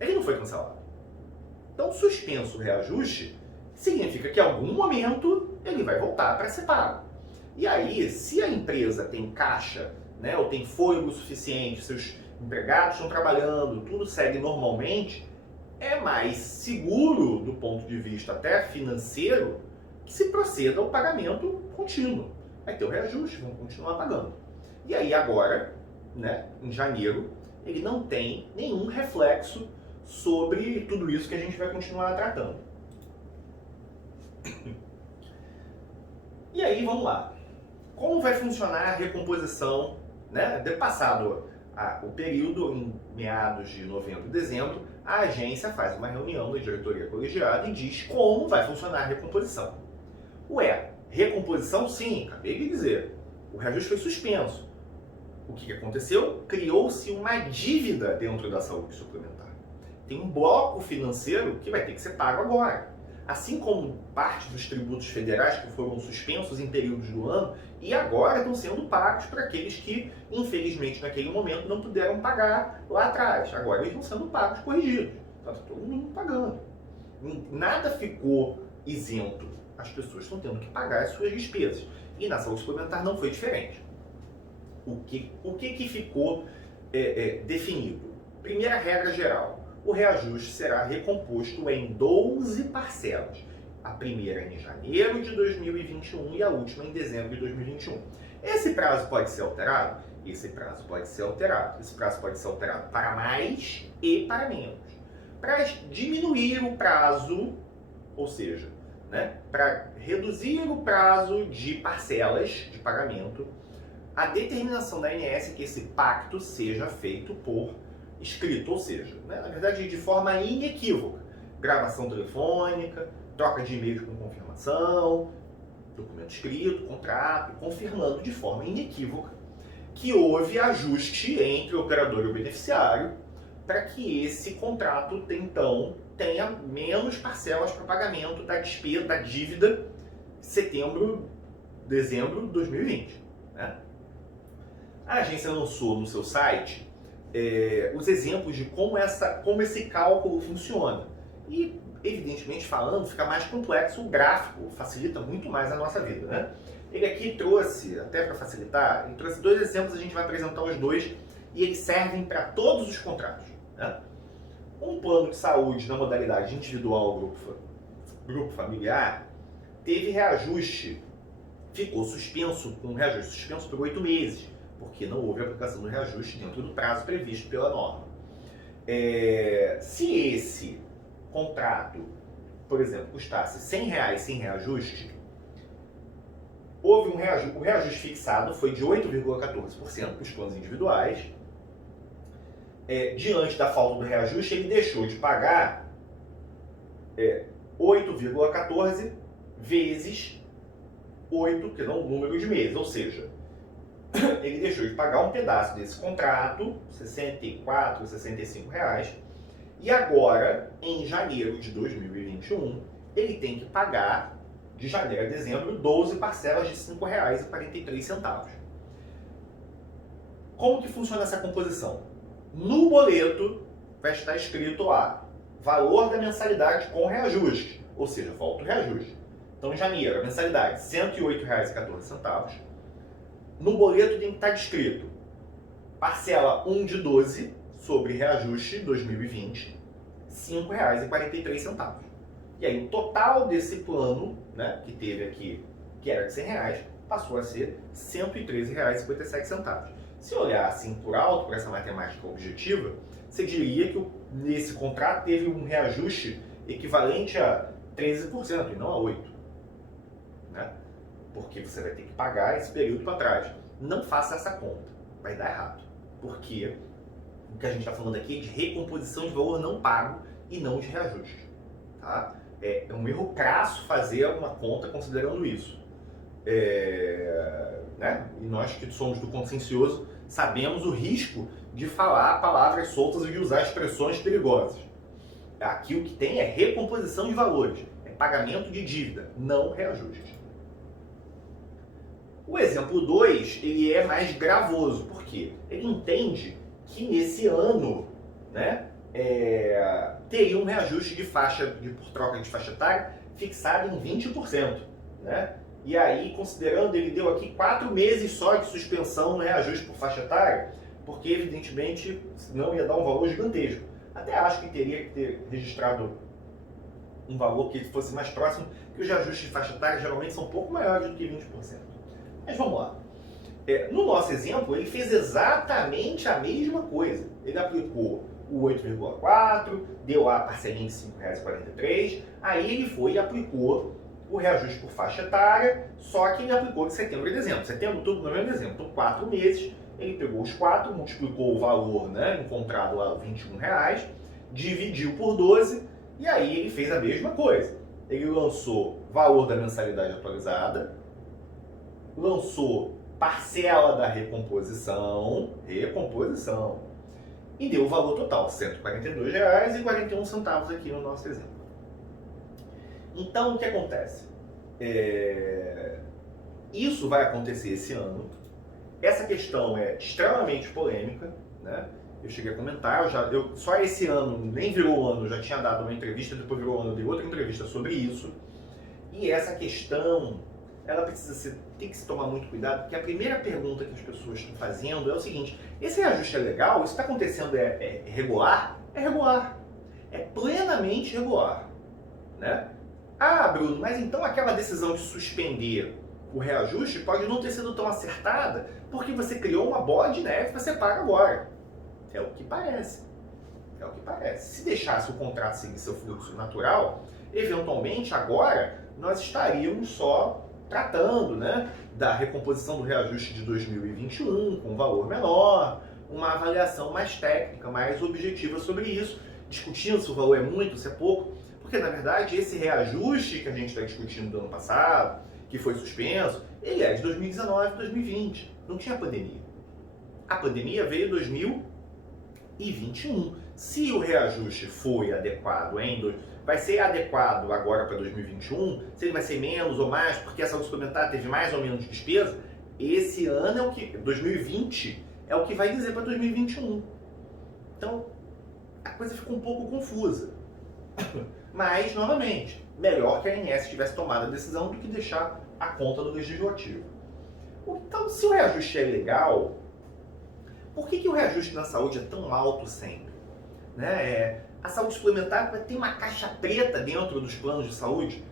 Ele não foi cancelado. Então, suspenso o reajuste significa que em algum momento ele vai voltar para ser pago. E aí, se a empresa tem caixa, né, ou tem fôlego suficiente, seus empregados estão trabalhando, tudo segue normalmente, é mais seguro do ponto de vista até financeiro que se proceda ao pagamento contínuo. Vai ter o reajuste, vão continuar pagando. E aí agora, né, em janeiro, ele não tem nenhum reflexo sobre tudo isso que a gente vai continuar tratando. E aí, vamos lá. Como vai funcionar a recomposição, né? Passado o período, em meados de novembro e dezembro, a agência faz uma reunião da diretoria colegiada e diz como vai funcionar a recomposição. Recomposição sim, acabei de dizer. O reajuste foi suspenso. O que aconteceu? Criou-se uma dívida dentro da saúde suplementar. Tem um bloco financeiro que vai ter que ser pago agora. Assim como parte dos tributos federais que foram suspensos em períodos do ano e agora estão sendo pagos para aqueles que, infelizmente, naquele momento não puderam pagar lá atrás. Agora eles estão sendo pagos corrigidos. Então, está todo mundo pagando. Nada ficou isento. As pessoas estão tendo que pagar as suas despesas. E na saúde suplementar não foi diferente. O que ficou definido? Primeira regra geral. O reajuste será recomposto em 12 parcelas. A primeira em janeiro de 2021 e a última em dezembro de 2021. Esse prazo pode ser alterado? Esse prazo pode ser alterado. Esse prazo pode ser alterado para mais e para menos. Para diminuir o prazo, ou seja, né, para reduzir o prazo de parcelas de pagamento, a determinação da ANS é que esse pacto seja feito por escrito, ou seja, né, na verdade de forma inequívoca. Gravação telefônica, troca de e-mails com confirmação, documento escrito, contrato, confirmando de forma inequívoca que houve ajuste entre o operador e o beneficiário para que esse contrato, então, tenha menos parcelas para pagamento da despesa, da dívida setembro, dezembro de 2020. Né? A agência lançou no seu site os exemplos de como esse cálculo funciona. E, evidentemente falando, fica mais complexo, o gráfico facilita muito mais a nossa vida. Né? Ele aqui trouxe, até para facilitar, ele trouxe 2 exemplos, a gente vai apresentar os 2 e eles servem para todos os contratos. Né? Um plano de saúde na modalidade individual ou grupo familiar teve reajuste, ficou suspenso, com reajuste suspenso por 8 meses, porque não houve aplicação do reajuste dentro do prazo previsto pela norma. Se esse contrato, por exemplo, custasse R$100 sem reajuste, houve o reajuste fixado foi de 8,14% para os planos individuais. Diante da falta do reajuste, ele deixou de pagar 8,14 vezes 8, que não o número de meses, ou seja, ele deixou de pagar um pedaço desse contrato, R$64, R$65, e agora, em janeiro de 2021, ele tem que pagar, de janeiro a dezembro, 12 parcelas de R$5,43. Como que funciona essa composição? No boleto vai estar escrito lá, valor da mensalidade com reajuste, ou seja, volta o reajuste. Então, em janeiro, a mensalidade, R$108,14. No boleto tem que estar descrito parcela 1 de 12 sobre reajuste 2020, R$5,43. E aí, o total desse plano, né, que teve aqui, que era de R$100, passou a ser R$113,57. Se olhar assim por alto, por essa matemática objetiva, você diria que nesse contrato teve um reajuste equivalente a 13% e não a 8%. Né? Porque você vai ter que pagar esse período para trás. Não faça essa conta, vai dar errado. Porque o que a gente está falando aqui é de recomposição de valor não pago e não de reajuste. Tá? É um erro crasso fazer uma conta considerando isso. Né? E nós que somos do consciencioso sabemos o risco de falar palavras soltas e de usar expressões perigosas. Aqui o que tem é recomposição de valores, é pagamento de dívida, não reajuste. O exemplo 2, ele é mais gravoso, por quê? Ele entende que nesse ano, né, teria um reajuste por troca de faixa etária fixado em 20%. Né? E aí, considerando, ele deu aqui 4 meses só de suspensão no reajuste por faixa etária, porque evidentemente senão ia dar um valor gigantesco. Até acho que teria que ter registrado um valor que fosse mais próximo, que os reajustes de faixa etária geralmente são um pouco maiores do que 20%. Mas vamos lá. No nosso exemplo, ele fez exatamente a mesma coisa. Ele aplicou o 8,4, deu a parcelinha de R$5,43, aí ele foi e aplicou o reajuste por faixa etária, só que ele aplicou de setembro e dezembro. Setembro, tudo no mesmo dezembro. Então, 4 meses, ele pegou os 4, multiplicou o valor, né, encontrado lá, R$21, dividiu por 12, e aí ele fez a mesma coisa. Ele lançou valor da mensalidade atualizada, lançou parcela da recomposição, e deu o valor total, R$142,41 aqui no nosso exemplo. Então, o que acontece? Isso vai acontecer esse ano. Essa questão é extremamente polêmica, né? Eu cheguei a comentar, só esse ano, nem virou ano, eu já tinha dado uma entrevista, depois virou ano, eu dei outra entrevista sobre isso. E essa questão, ela tem que se tomar muito cuidado, porque a primeira pergunta que as pessoas estão fazendo é o seguinte: esse reajuste é legal? Isso está acontecendo é regular? É regular. É plenamente regular, né? Ah, Bruno, mas então aquela decisão de suspender o reajuste pode não ter sido tão acertada porque você criou uma bola de neve que você paga agora. É o que parece. É o que parece. Se deixasse o contrato seguir seu fluxo natural, eventualmente agora nós estaríamos só tratando, né, da recomposição do reajuste de 2021 com um valor menor, uma avaliação mais técnica, mais objetiva sobre isso, discutindo se o valor é muito, se é pouco, porque na verdade esse reajuste que a gente está discutindo do ano passado, que foi suspenso, ele é de 2019 e 2020, não tinha pandemia. A pandemia veio em 2021. Se o reajuste foi adequado vai ser adequado agora para 2021, se ele vai ser menos ou mais, porque a saúde suplementar teve mais ou menos despesa, esse ano é o que, 2020, é o que vai dizer para 2021. Então, a coisa ficou um pouco confusa. Mas, novamente, melhor que a ANS tivesse tomado a decisão do que deixar a conta do Legislativo. Então, se o reajuste é legal, por que o reajuste na saúde é tão alto sempre? A saúde suplementar tem uma caixa preta dentro dos planos de saúde?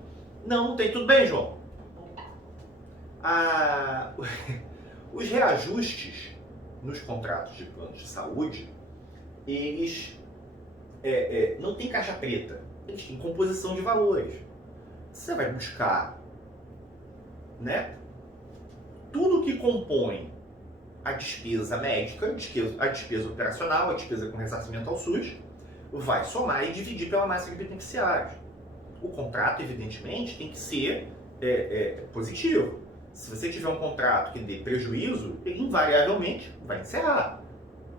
Não tem. Tudo bem, João? Os reajustes nos contratos de planos de saúde, eles não têm caixa preta, eles têm composição de valores. Você vai buscar, tudo que compõe a despesa médica, a despesa operacional, a despesa com ressarcimento ao SUS, vai somar e dividir pela massa de beneficiários. O contrato, evidentemente, tem que ser positivo. Se você tiver um contrato que dê prejuízo, ele invariavelmente vai encerrar.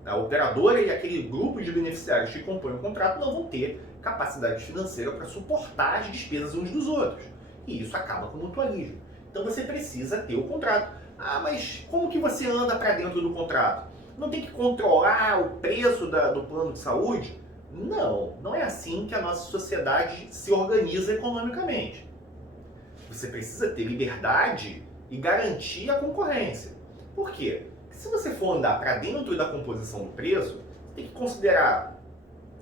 A operadora e aquele grupo de beneficiários que compõem o contrato não vão ter capacidade financeira para suportar as despesas uns dos outros. E isso acaba com o mutualismo. Então você precisa ter o contrato. Mas como que você anda para dentro do contrato? Não tem que controlar o preço do plano de saúde? Não é assim que a nossa sociedade se organiza economicamente. Você precisa ter liberdade e garantir a concorrência. Por quê? Porque se você for andar para dentro da composição do preço, você tem que considerar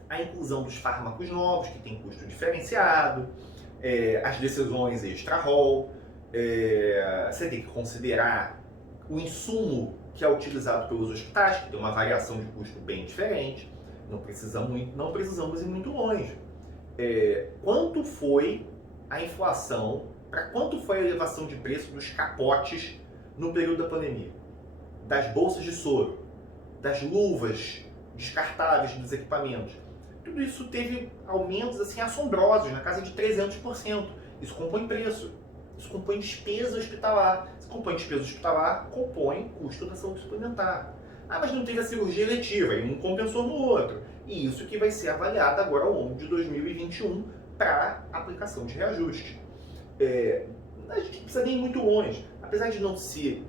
a inclusão dos fármacos novos, que tem custo diferenciado, as decisões extra-rol, você tem que considerar o insumo que é utilizado pelos hospitais, que tem uma variação de custo bem diferente. Não precisamos ir muito longe. Quanto foi a inflação, para quanto foi a elevação de preço dos capotes no período da pandemia? Das bolsas de soro, das luvas descartáveis dos equipamentos. Tudo isso teve aumentos assim, assombrosos, na casa de 300%. Isso compõe preço, isso compõe despesa hospitalar. Se compõe despesa hospitalar, compõe custo da saúde suplementar. Mas não teve a cirurgia eletiva, e um compensou no outro. E isso que vai ser avaliado agora ao longo de 2021 para aplicação de reajuste. A gente não precisa nem ir muito longe. Apesar de não se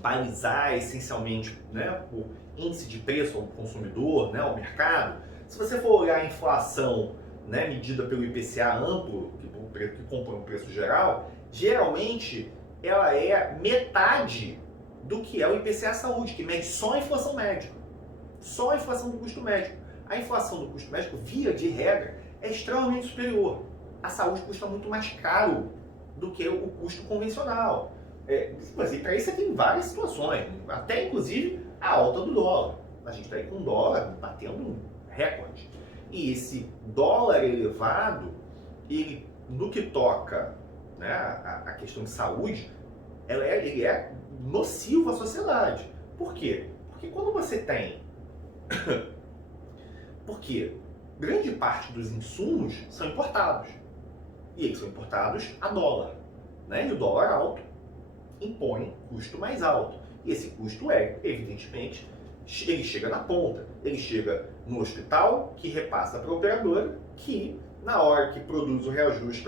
balizar essencialmente por índice de preço ao consumidor, ao mercado, se você for olhar a inflação medida pelo IPCA amplo, que compõe o preço geral, geralmente ela é metade do que é o IPCA Saúde, que mede só a inflação médica. Só a inflação do custo médico. A inflação do custo médico, via de regra, é extremamente superior. A saúde custa muito mais caro do que o custo convencional. Mas para isso você tem várias situações, até inclusive a alta do dólar. A gente está aí com o dólar batendo um recorde. E esse dólar elevado, ele, no que toca a questão de saúde, ele é nocivo à sociedade. Por quê? Porque quando você tem... Porque grande parte dos insumos são importados. E eles são importados a dólar. E o dólar alto impõe custo mais alto. E esse custo evidentemente, ele chega na ponta. Ele chega no hospital, que repassa para a operadora, que na hora que produz o reajuste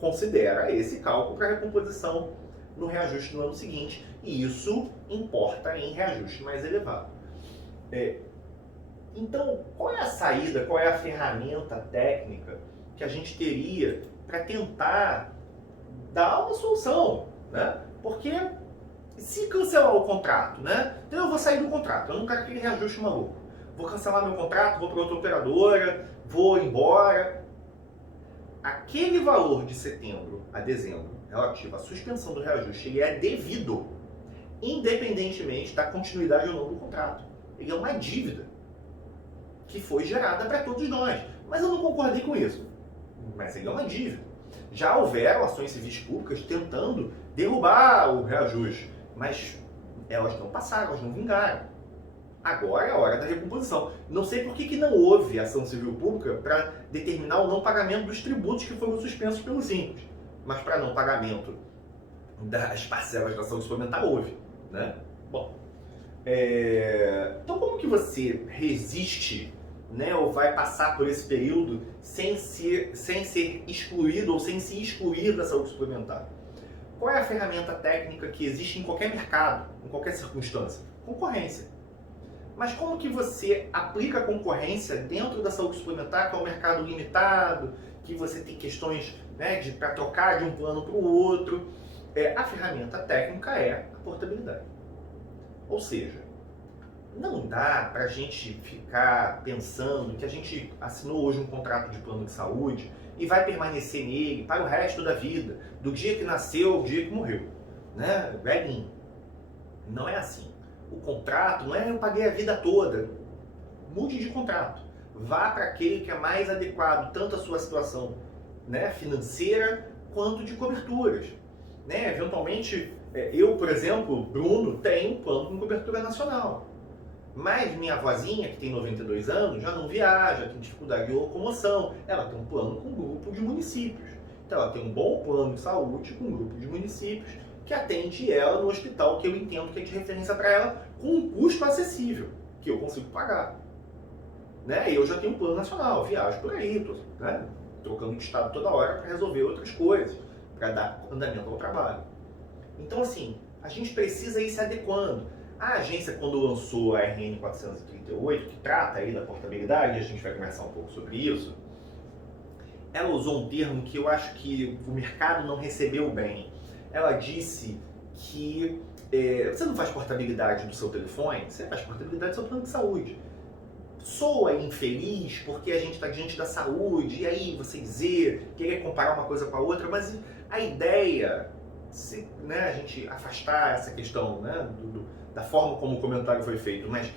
considera esse cálculo para a recomposição no reajuste no ano seguinte, e isso importa em reajuste mais elevado. Então, qual é a saída, qual é a ferramenta técnica que a gente teria para tentar dar uma solução? Porque se cancelar o contrato, então eu vou sair do contrato, eu não quero aquele reajuste maluco. Vou cancelar meu contrato, vou para outra operadora, vou embora. Aquele valor de setembro a dezembro, relativo à suspensão do reajuste, ele é devido, independentemente da continuidade ou não do contrato. Ele é uma dívida que foi gerada para todos nós. Mas eu não concordei com isso. Mas ele é uma dívida. Já houveram ações civis públicas tentando derrubar o reajuste, mas elas não passaram, elas não vingaram. Agora é a hora da recomposição. Não sei por que não houve ação civil pública para determinar o não pagamento dos tributos que foram suspensos pelo Simples, mas para não pagamento das parcelas da saúde suplementar houve, né? Bom, então como que você resiste, né, ou vai passar por esse período sem ser excluído ou sem se excluir da saúde suplementar? Qual é a ferramenta técnica que existe em qualquer mercado, em qualquer circunstância? Concorrência. Mas como que você aplica a concorrência dentro da saúde suplementar, que é um mercado limitado, que você tem questões, né, para trocar de um plano para o outro? A ferramenta técnica é a portabilidade. Ou seja, não dá para a gente ficar pensando que a gente assinou hoje um contrato de plano de saúde e vai permanecer nele para o resto da vida, do dia que nasceu ao dia que morreu, né? Velhinho. Não é assim. O contrato não é eu paguei a vida toda. Mude de contrato. Vá para aquele que é mais adequado, tanto à sua situação, né, financeira, quanto de coberturas. Né? Eventualmente, eu, por exemplo, Bruno, tenho um plano com cobertura nacional. Mas minha avózinha, que tem 92 anos, já não viaja, tem dificuldade de locomoção. Ela tem um plano com um grupo de municípios. Então ela tem um bom plano de saúde com um grupo de municípios que atende ela no hospital que eu entendo que é de referência para ela, com um custo acessível, que eu consigo pagar. Né? Eu já tenho um plano nacional, viajo por aí, tô, né, trocando de estado toda hora para resolver outras coisas, para dar andamento ao trabalho. Então, assim, a gente precisa ir se adequando. A agência, quando lançou a RN 438, que trata aí da portabilidade, e a gente vai conversar um pouco sobre isso, ela usou um termo que eu acho que o mercado não recebeu bem. Ela disse que você não faz portabilidade do seu telefone, você faz portabilidade do seu plano de saúde. Soa infeliz porque a gente está diante da saúde, e aí você dizer, querer comparar uma coisa com a outra, mas a ideia, né, a gente afastar essa questão, né, da forma como o comentário foi feito, mas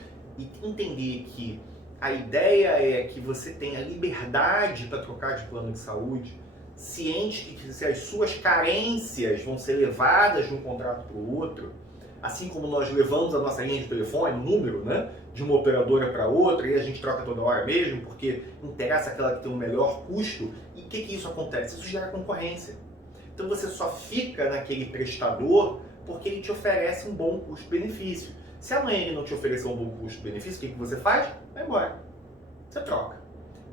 entender que a ideia é que você tenha liberdade para trocar de plano de saúde, ciente que se as suas carências vão ser levadas de um contrato para o outro, assim como nós levamos a nossa linha de telefone, o número, né, de uma operadora para outra, e a gente troca toda hora mesmo, porque interessa aquela que tem um melhor custo. E o que isso acontece? Isso gera concorrência. Então você só fica naquele prestador porque ele te oferece um bom custo-benefício. Se amanhã ele não te oferecer um bom custo-benefício, o que você faz? Vai embora. Você troca.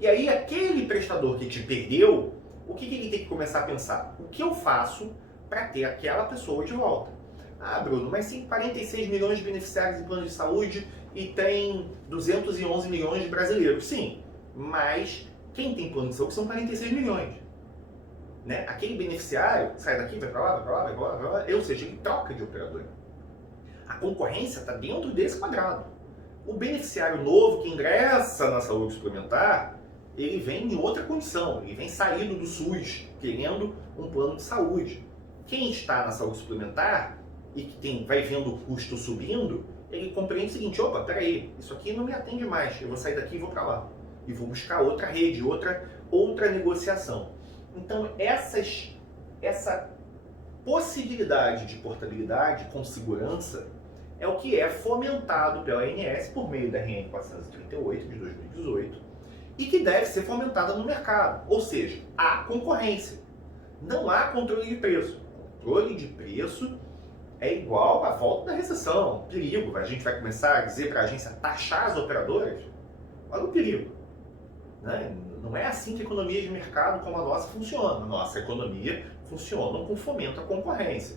E aí aquele prestador que te perdeu, o que ele tem que começar a pensar? O que eu faço para ter aquela pessoa de volta? Ah, Bruno, mas tem 46 milhões de beneficiários em plano de saúde e tem 211 milhões de brasileiros. Sim, mas quem tem plano de saúde são 46 milhões. Né? Aquele beneficiário sai daqui, vai para lá, vai para lá, vai para lá, vai para lá, ou seja, ele troca de operadora. A concorrência está dentro desse quadrado. O beneficiário novo que ingressa na saúde suplementar, ele vem em outra condição, ele vem saído do SUS, querendo um plano de saúde. Quem está na saúde suplementar e que vai vendo o custo subindo, ele compreende o seguinte: opa, peraí, isso aqui não me atende mais, eu vou sair daqui e vou para lá. E vou buscar outra rede, outra negociação. Então, essa possibilidade de portabilidade com segurança é o que é fomentado pela ANS por meio da RN 438 de 2018 e que deve ser fomentada no mercado. Ou seja, há concorrência. Não há controle de preço. Controle de preço é igual à volta da recessão. Perigo. A gente vai começar a dizer para a agência taxar as operadoras? Olha o perigo. Né? Não é assim que a economia de mercado como a nossa funciona. A nossa economia funciona com fomento à concorrência.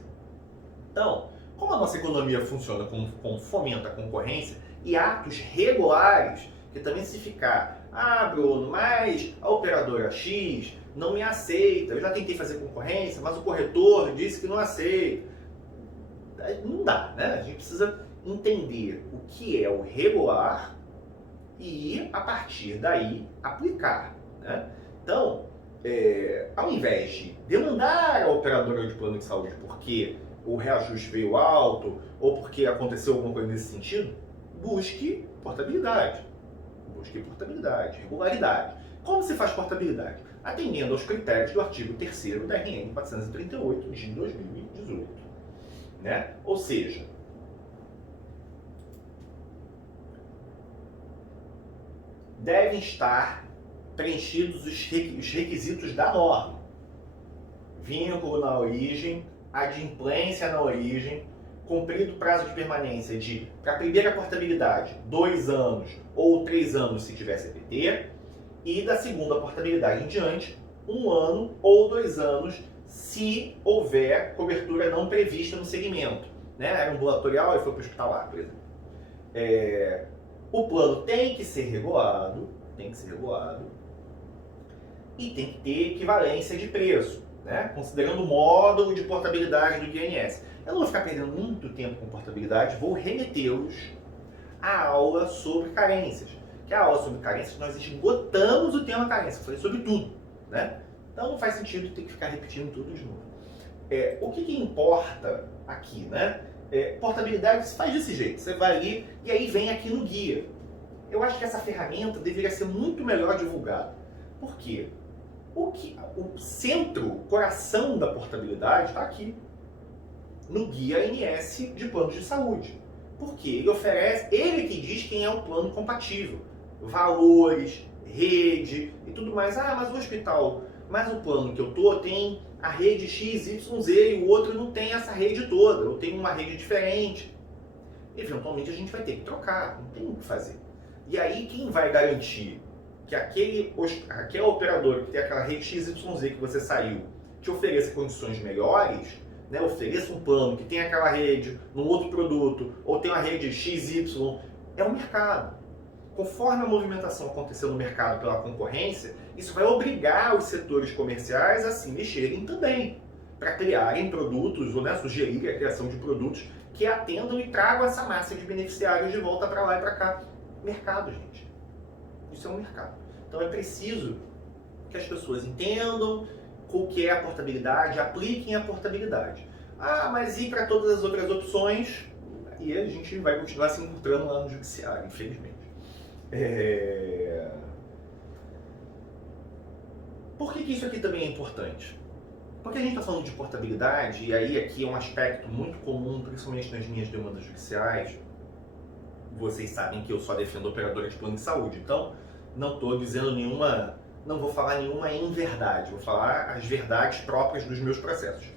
Então, como a nossa economia funciona com fomento à concorrência e atos regulares, que também se ficar, ah, Bruno, mas a operadora X não me aceita, eu já tentei fazer concorrência, mas o corretor disse que não aceita. Não dá, né? A gente precisa entender o que é o regular e, a partir daí, aplicar. Né? Então, ao invés de demandar a operadora de plano de saúde porque o reajuste veio alto ou porque aconteceu alguma coisa nesse sentido, busque portabilidade. Busque portabilidade, regularidade. Como se faz portabilidade? Atendendo aos critérios do artigo 3º da RN 438 de 2018. Né? Ou seja, devem estar preenchidos os requisitos da norma. Vínculo na origem, adimplência na origem, cumprido o prazo de permanência para a primeira portabilidade, 2 anos ou 3 anos se tiver CPT, e da segunda portabilidade em diante, 1 ano ou 2 anos se houver cobertura não prevista no segmento. Né? Era ambulatorial e foi para o hospitalar, por exemplo. O plano tem que ser regulado, e tem que ter equivalência de preço, né? Considerando o módulo de portabilidade do INSS. Eu não vou ficar perdendo muito tempo com portabilidade, vou remetê-los à aula sobre carências. Que a aula sobre carências, nós esgotamos o tema carência, eu falei sobre tudo, né? Então não faz sentido ter que ficar repetindo tudo de novo. O que importa aqui, né? Portabilidade se faz desse jeito, você vai ali e aí vem aqui no guia. Eu acho que essa ferramenta deveria ser muito melhor divulgada. Por quê? O centro, o coração da portabilidade está aqui, no Guia ANS de Planos de Saúde. Por quê? Ele que diz quem é um plano compatível. Valores, rede e tudo mais. Mas o hospital, mas o plano que eu tô tem a rede XYZ e o outro não tem essa rede toda, eu tenho uma rede diferente. Eventualmente a gente vai ter que trocar, não tem o que fazer. E aí quem vai garantir que aquele operador que tem aquela rede XYZ que você saiu te ofereça condições melhores, né, ofereça um plano que tem aquela rede num outro produto, ou tem uma rede XY, é o mercado. Conforme a movimentação acontecer no mercado pela concorrência, isso vai obrigar os setores comerciais a se mexerem também, para criarem produtos, ou sugerir a criação de produtos que atendam e tragam essa massa de beneficiários de volta para lá e para cá. Mercado, gente. Isso é um mercado. Então é preciso que as pessoas entendam o que é a portabilidade, apliquem a portabilidade. Mas e para todas as outras opções? E a gente vai continuar se encontrando lá no judiciário, infelizmente. Por que isso aqui também é importante? Porque a gente está falando de portabilidade, e aí aqui é um aspecto muito comum, principalmente nas minhas demandas judiciais. Vocês sabem que eu só defendo operadores de plano de saúde, então não estou dizendo não vou falar nenhuma em verdade, vou falar as verdades próprias dos meus processos.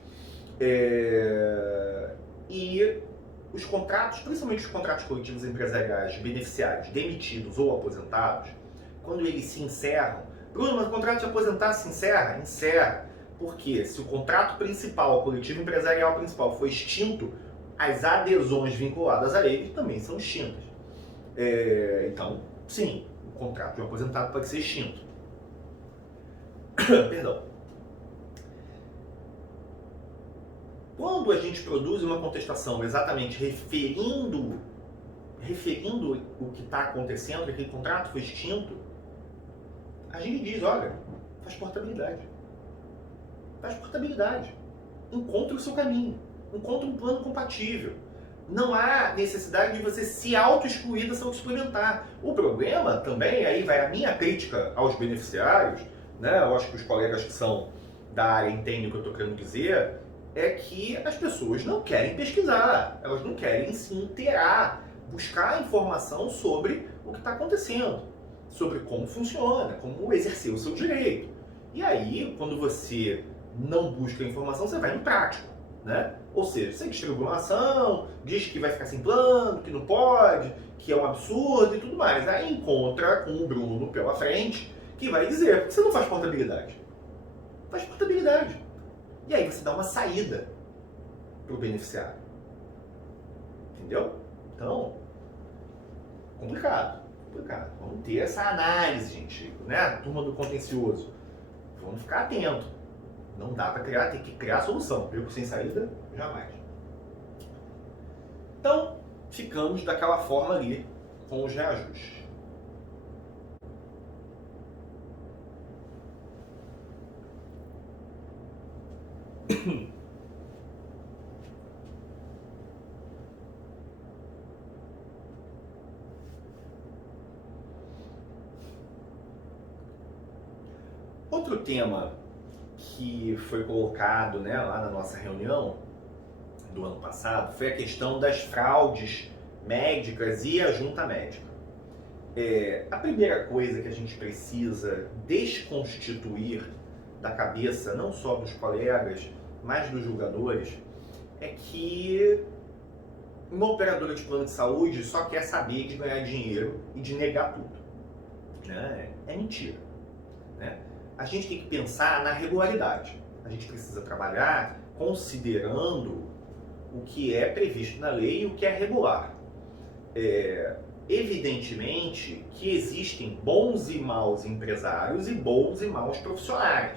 E os contratos, principalmente os contratos coletivos empresariais, beneficiários, demitidos ou aposentados, quando eles se encerram, Bruno, mas o contrato de aposentar se encerra? Encerra. Porque se o contrato principal, o coletivo empresarial principal, foi extinto, as adesões vinculadas a ele também são extintas. Então, sim, o contrato de aposentado pode ser extinto. Perdão. Quando a gente produz uma contestação exatamente referindo o que está acontecendo, que aquele contrato foi extinto, a gente diz, olha, faz portabilidade. Faz portabilidade. Encontre o seu caminho. Encontre um plano compatível. Não há necessidade de você se auto-excluir da saúde suplementar. O problema também, aí vai a minha crítica aos beneficiários, né? Eu acho que os colegas que são da área entendem o que eu estou querendo dizer, é que as pessoas não querem pesquisar, elas não querem se inteirar, buscar informação sobre o que está acontecendo, sobre como funciona, como exercer o seu direito. E aí, quando você não busca informação, você vai no prático, né? Ou seja, você distribui uma ação, diz que vai ficar sem plano, que não pode, que é um absurdo e tudo mais. Aí encontra com o Bruno pela frente, que vai dizer, por que você não faz portabilidade? Faz portabilidade. E aí você dá uma saída para o beneficiário. Entendeu? Então, complicado. Vamos ter essa análise, gente, né? Turma do contencioso. Vamos ficar atento. Não dá para criar, tem que criar a solução. Beco sem saída, jamais. Então, ficamos daquela forma ali, com os reajustes. Outro tema que foi colocado, né, lá na nossa reunião do ano passado foi a questão das fraudes médicas e a junta médica. A primeira coisa que a gente precisa desconstituir da cabeça, não só dos colegas, mas dos julgadores, é que uma operadora de plano de saúde só quer saber de ganhar dinheiro e de negar tudo. Né? É mentira. Né? A gente tem que pensar na regularidade. A gente precisa trabalhar considerando o que é previsto na lei e o que é regular. Evidentemente que existem bons e maus empresários e bons e maus profissionais.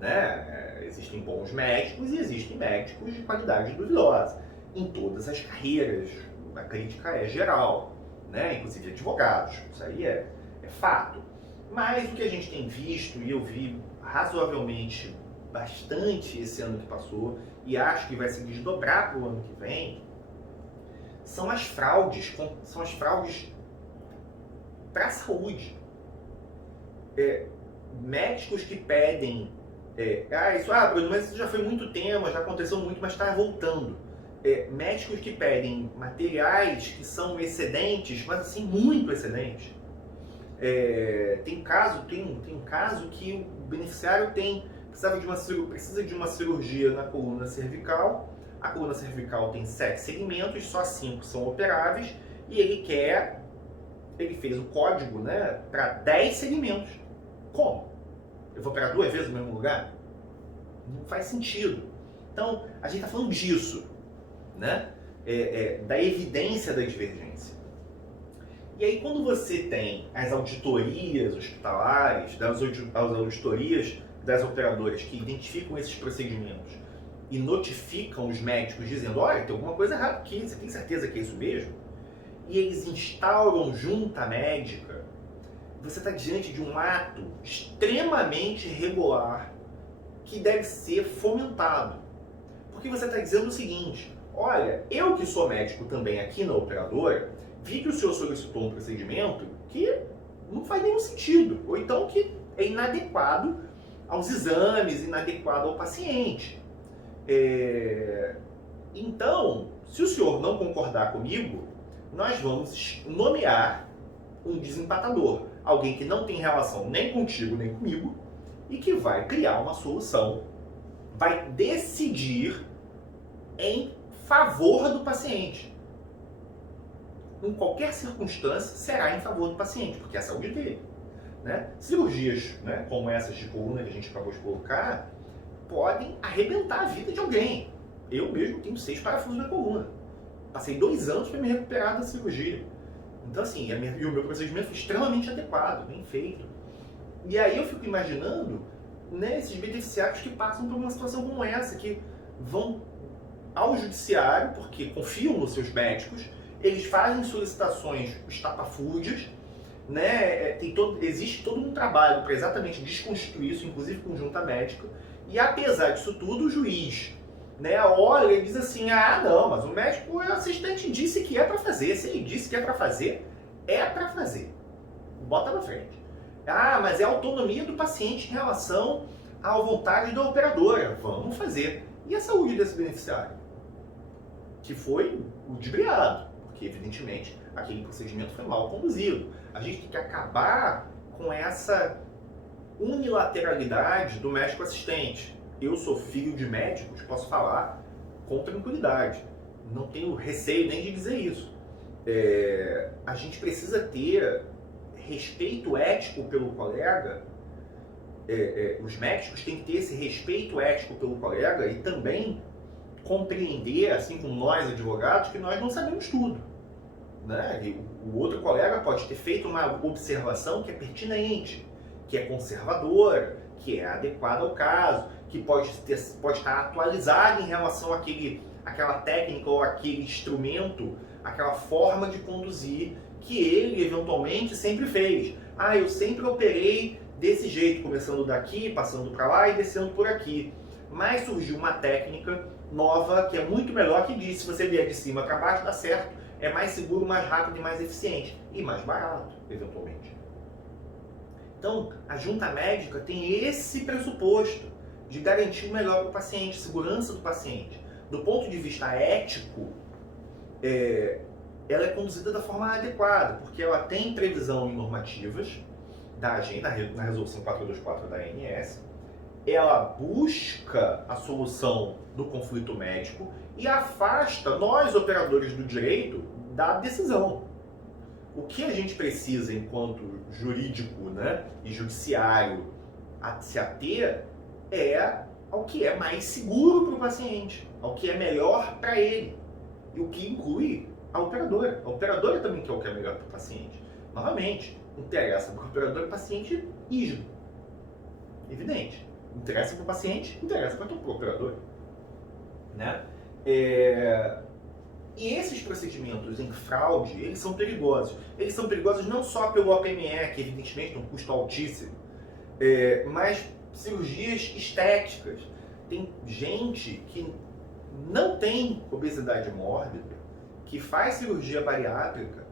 Né? Existem bons médicos e existem médicos de qualidade duvidosa. Em todas as carreiras, a crítica é geral, né? Inclusive advogados, isso aí é fato. Mas o que a gente tem visto, e eu vi razoavelmente bastante esse ano que passou, e acho que vai se desdobrar para o ano que vem, são as fraudes para a saúde. Médicos que pedem, Bruno, mas isso já foi muito tema, já aconteceu muito, mas está voltando. Médicos que pedem materiais que são excedentes, mas assim, muito excedentes. Tem um caso que o beneficiário precisa de uma cirurgia na coluna cervical. A coluna cervical tem 7 segmentos, só 5 são operáveis, e ele fez o código, né, para 10 segmentos. Como? Eu vou operar 2 vezes no mesmo lugar? Não faz sentido. Então, a gente está falando disso, né? Da evidência da divergência. E aí, quando você tem as auditorias hospitalares, as auditorias das operadoras que identificam esses procedimentos e notificam os médicos dizendo, olha, tem alguma coisa errada aqui, você tem certeza que é isso mesmo? E eles instauram junta médica, você está diante de um ato extremamente irregular que deve ser fomentado. Porque você está dizendo o seguinte, olha, eu que sou médico também aqui na operadora, vi que o senhor solicitou um procedimento que não faz nenhum sentido, ou então que é inadequado aos exames, inadequado ao paciente. Então, se o senhor não concordar comigo, nós vamos nomear um desempatador, alguém que não tem relação nem contigo nem comigo e que vai criar uma solução, vai decidir em favor do paciente. Em qualquer circunstância, será em favor do paciente, porque é a saúde dele. Né? Cirurgias, né, como essas de coluna que a gente acabou de colocar, podem arrebentar a vida de alguém. Eu mesmo tenho 6 parafusos na coluna. Passei 2 anos para me recuperar da cirurgia. Então, assim, e o meu procedimento foi extremamente adequado, bem feito. E aí eu fico imaginando, né, esses beneficiários que passam por uma situação como essa, que vão ao judiciário, porque confiam nos seus médicos, eles fazem solicitações estapafúrdias, né, existe todo um trabalho para exatamente desconstituir isso, inclusive com junta médica, e apesar disso tudo, o juiz, né, olha e diz assim, não, mas o médico assistente disse que é para fazer, se ele disse que é para fazer, bota na frente. Mas é a autonomia do paciente em relação à vontade da operadora, vamos fazer. E a saúde desse beneficiário? Que foi ludibriado, porque evidentemente aquele procedimento foi mal conduzido. A gente tem que acabar com essa unilateralidade do médico assistente. Eu sou filho de médicos, posso falar com tranquilidade. Não tenho receio nem de dizer isso. A gente precisa ter respeito ético pelo colega. Os médicos têm que ter esse respeito ético pelo colega e também compreender, assim como nós advogados, que nós não sabemos tudo. Né? E o outro colega pode ter feito uma observação que é pertinente, que é conservadora, que é adequada ao caso, que pode estar atualizada em relação àquela técnica ou aquele instrumento, aquela forma de conduzir que ele eventualmente sempre fez. Eu sempre operei desse jeito, começando daqui, passando para lá e descendo por aqui. Mas surgiu uma técnica nova que é muito melhor, que diz, se você vier de cima para baixo, dá certo, é mais seguro, mais rápido e mais eficiente. E mais barato, eventualmente. Então, a junta médica tem esse pressuposto de garantir o melhor para o paciente, segurança do paciente. Do ponto de vista ético, ela é conduzida da forma adequada, porque ela tem previsão em normativas da agenda, na resolução 424 da ANS, ela busca a solução do conflito médico e afasta nós, operadores do direito, da decisão. O que a gente precisa, enquanto jurídico, né, e judiciário, se ater é ao que é mais seguro para o paciente, ao que é melhor para ele, e o que inclui a operadora. A operadora também quer o que é melhor para o paciente. Novamente, interessa para o operador e paciente rígido. Evidente. Interessa para o paciente, interessa para o operador. Né? E esses procedimentos em fraude, eles são perigosos. Eles são perigosos não só pelo OPME, que evidentemente tem um custo altíssimo, mas cirurgias estéticas. Tem gente que não tem obesidade mórbida, que faz cirurgia bariátrica,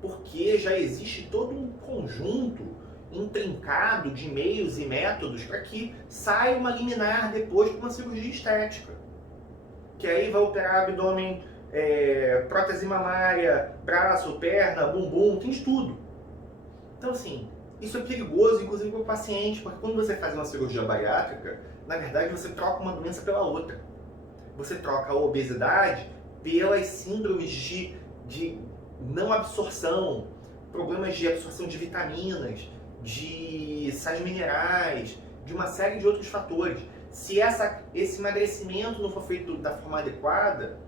porque já existe todo um conjunto intrincado de meios e métodos para que saia uma liminar depois para uma cirurgia estética. Que aí vai operar abdômen, prótese mamária, braço, perna, bumbum, tem tudo. Então assim, isso é perigoso, inclusive para o paciente, porque quando você faz uma cirurgia bariátrica, na verdade você troca uma doença pela outra. Você troca a obesidade pelas síndromes de não absorção, problemas de absorção de vitaminas, de sais minerais, de uma série de outros fatores. Se esse emagrecimento não for feito da forma adequada,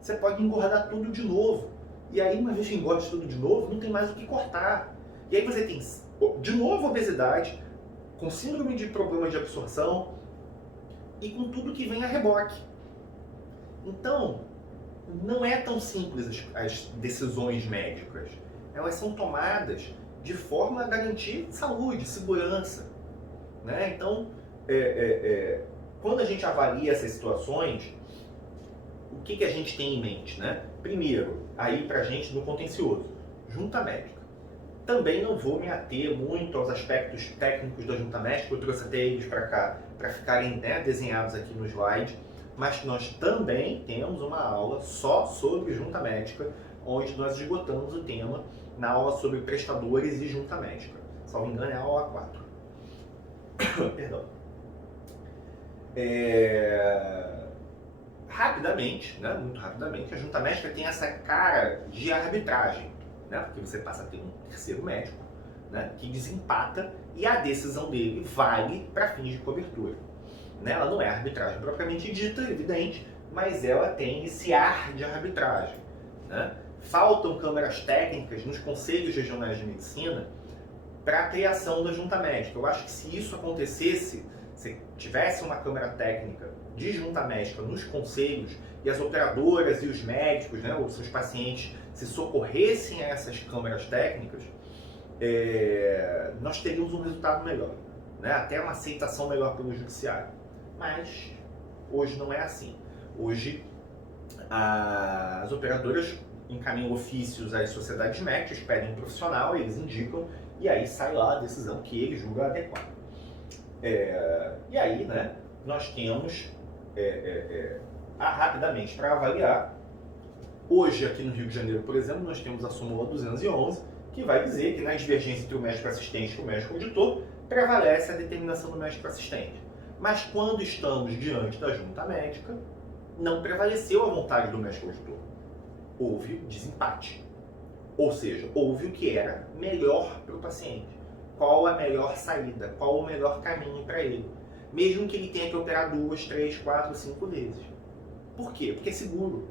você pode engordar tudo de novo. E aí, uma vez que engorde tudo de novo, não tem mais o que cortar. E aí você tem, de novo, obesidade, com síndrome de problemas de absorção e com tudo que vem a reboque. Então, não é tão simples as decisões médicas. Elas são tomadas de forma a garantir saúde, segurança. Né? Então, quando a gente avalia essas situações, o que a gente tem em mente? Né? Primeiro, aí pra gente no contencioso, junta médica. Também não vou me ater muito aos aspectos técnicos da junta médica, eu trouxe até eles para cá, para ficarem, né, desenhados aqui no slide, mas nós também temos uma aula só sobre junta médica, onde nós esgotamos o tema na aula sobre prestadores e junta médica. Salvo engano, é a aula 4. Perdão. Rapidamente, né, muito rapidamente, a junta médica tem essa cara de arbitragem, né, porque você passa a ter um terceiro médico, né, que desempata e a decisão dele vale para fins de cobertura. Né? Ela não é arbitragem propriamente dita, evidente, mas ela tem esse ar de arbitragem. Né? Faltam câmaras técnicas nos conselhos regionais de medicina para a criação da junta médica. Eu acho que se isso acontecesse, se tivesse uma câmara técnica de junta médica nos conselhos e as operadoras e os médicos, né, os seus pacientes, se socorressem a essas câmaras técnicas, nós teríamos um resultado melhor, né? Até uma aceitação melhor pelo judiciário. Mas hoje não é assim. Hoje as operadoras encaminham ofícios às sociedades médicas, pedem um profissional, eles indicam e aí sai lá a decisão que ele julga adequada. E aí, né, nós temos rapidamente para avaliar. Hoje aqui no Rio de Janeiro, por exemplo, nós temos a súmula 211, que vai dizer que na divergência entre o médico assistente e o médico auditor prevalece a determinação do médico assistente. Mas quando estamos diante da junta médica, não prevaleceu a vontade do médico auditor. Houve desempate. Ou seja, houve o que era melhor para o paciente. Qual a melhor saída, qual o melhor caminho para ele. Mesmo que ele tenha que operar 2, 3, 4, 5 vezes. Por quê? Porque é seguro,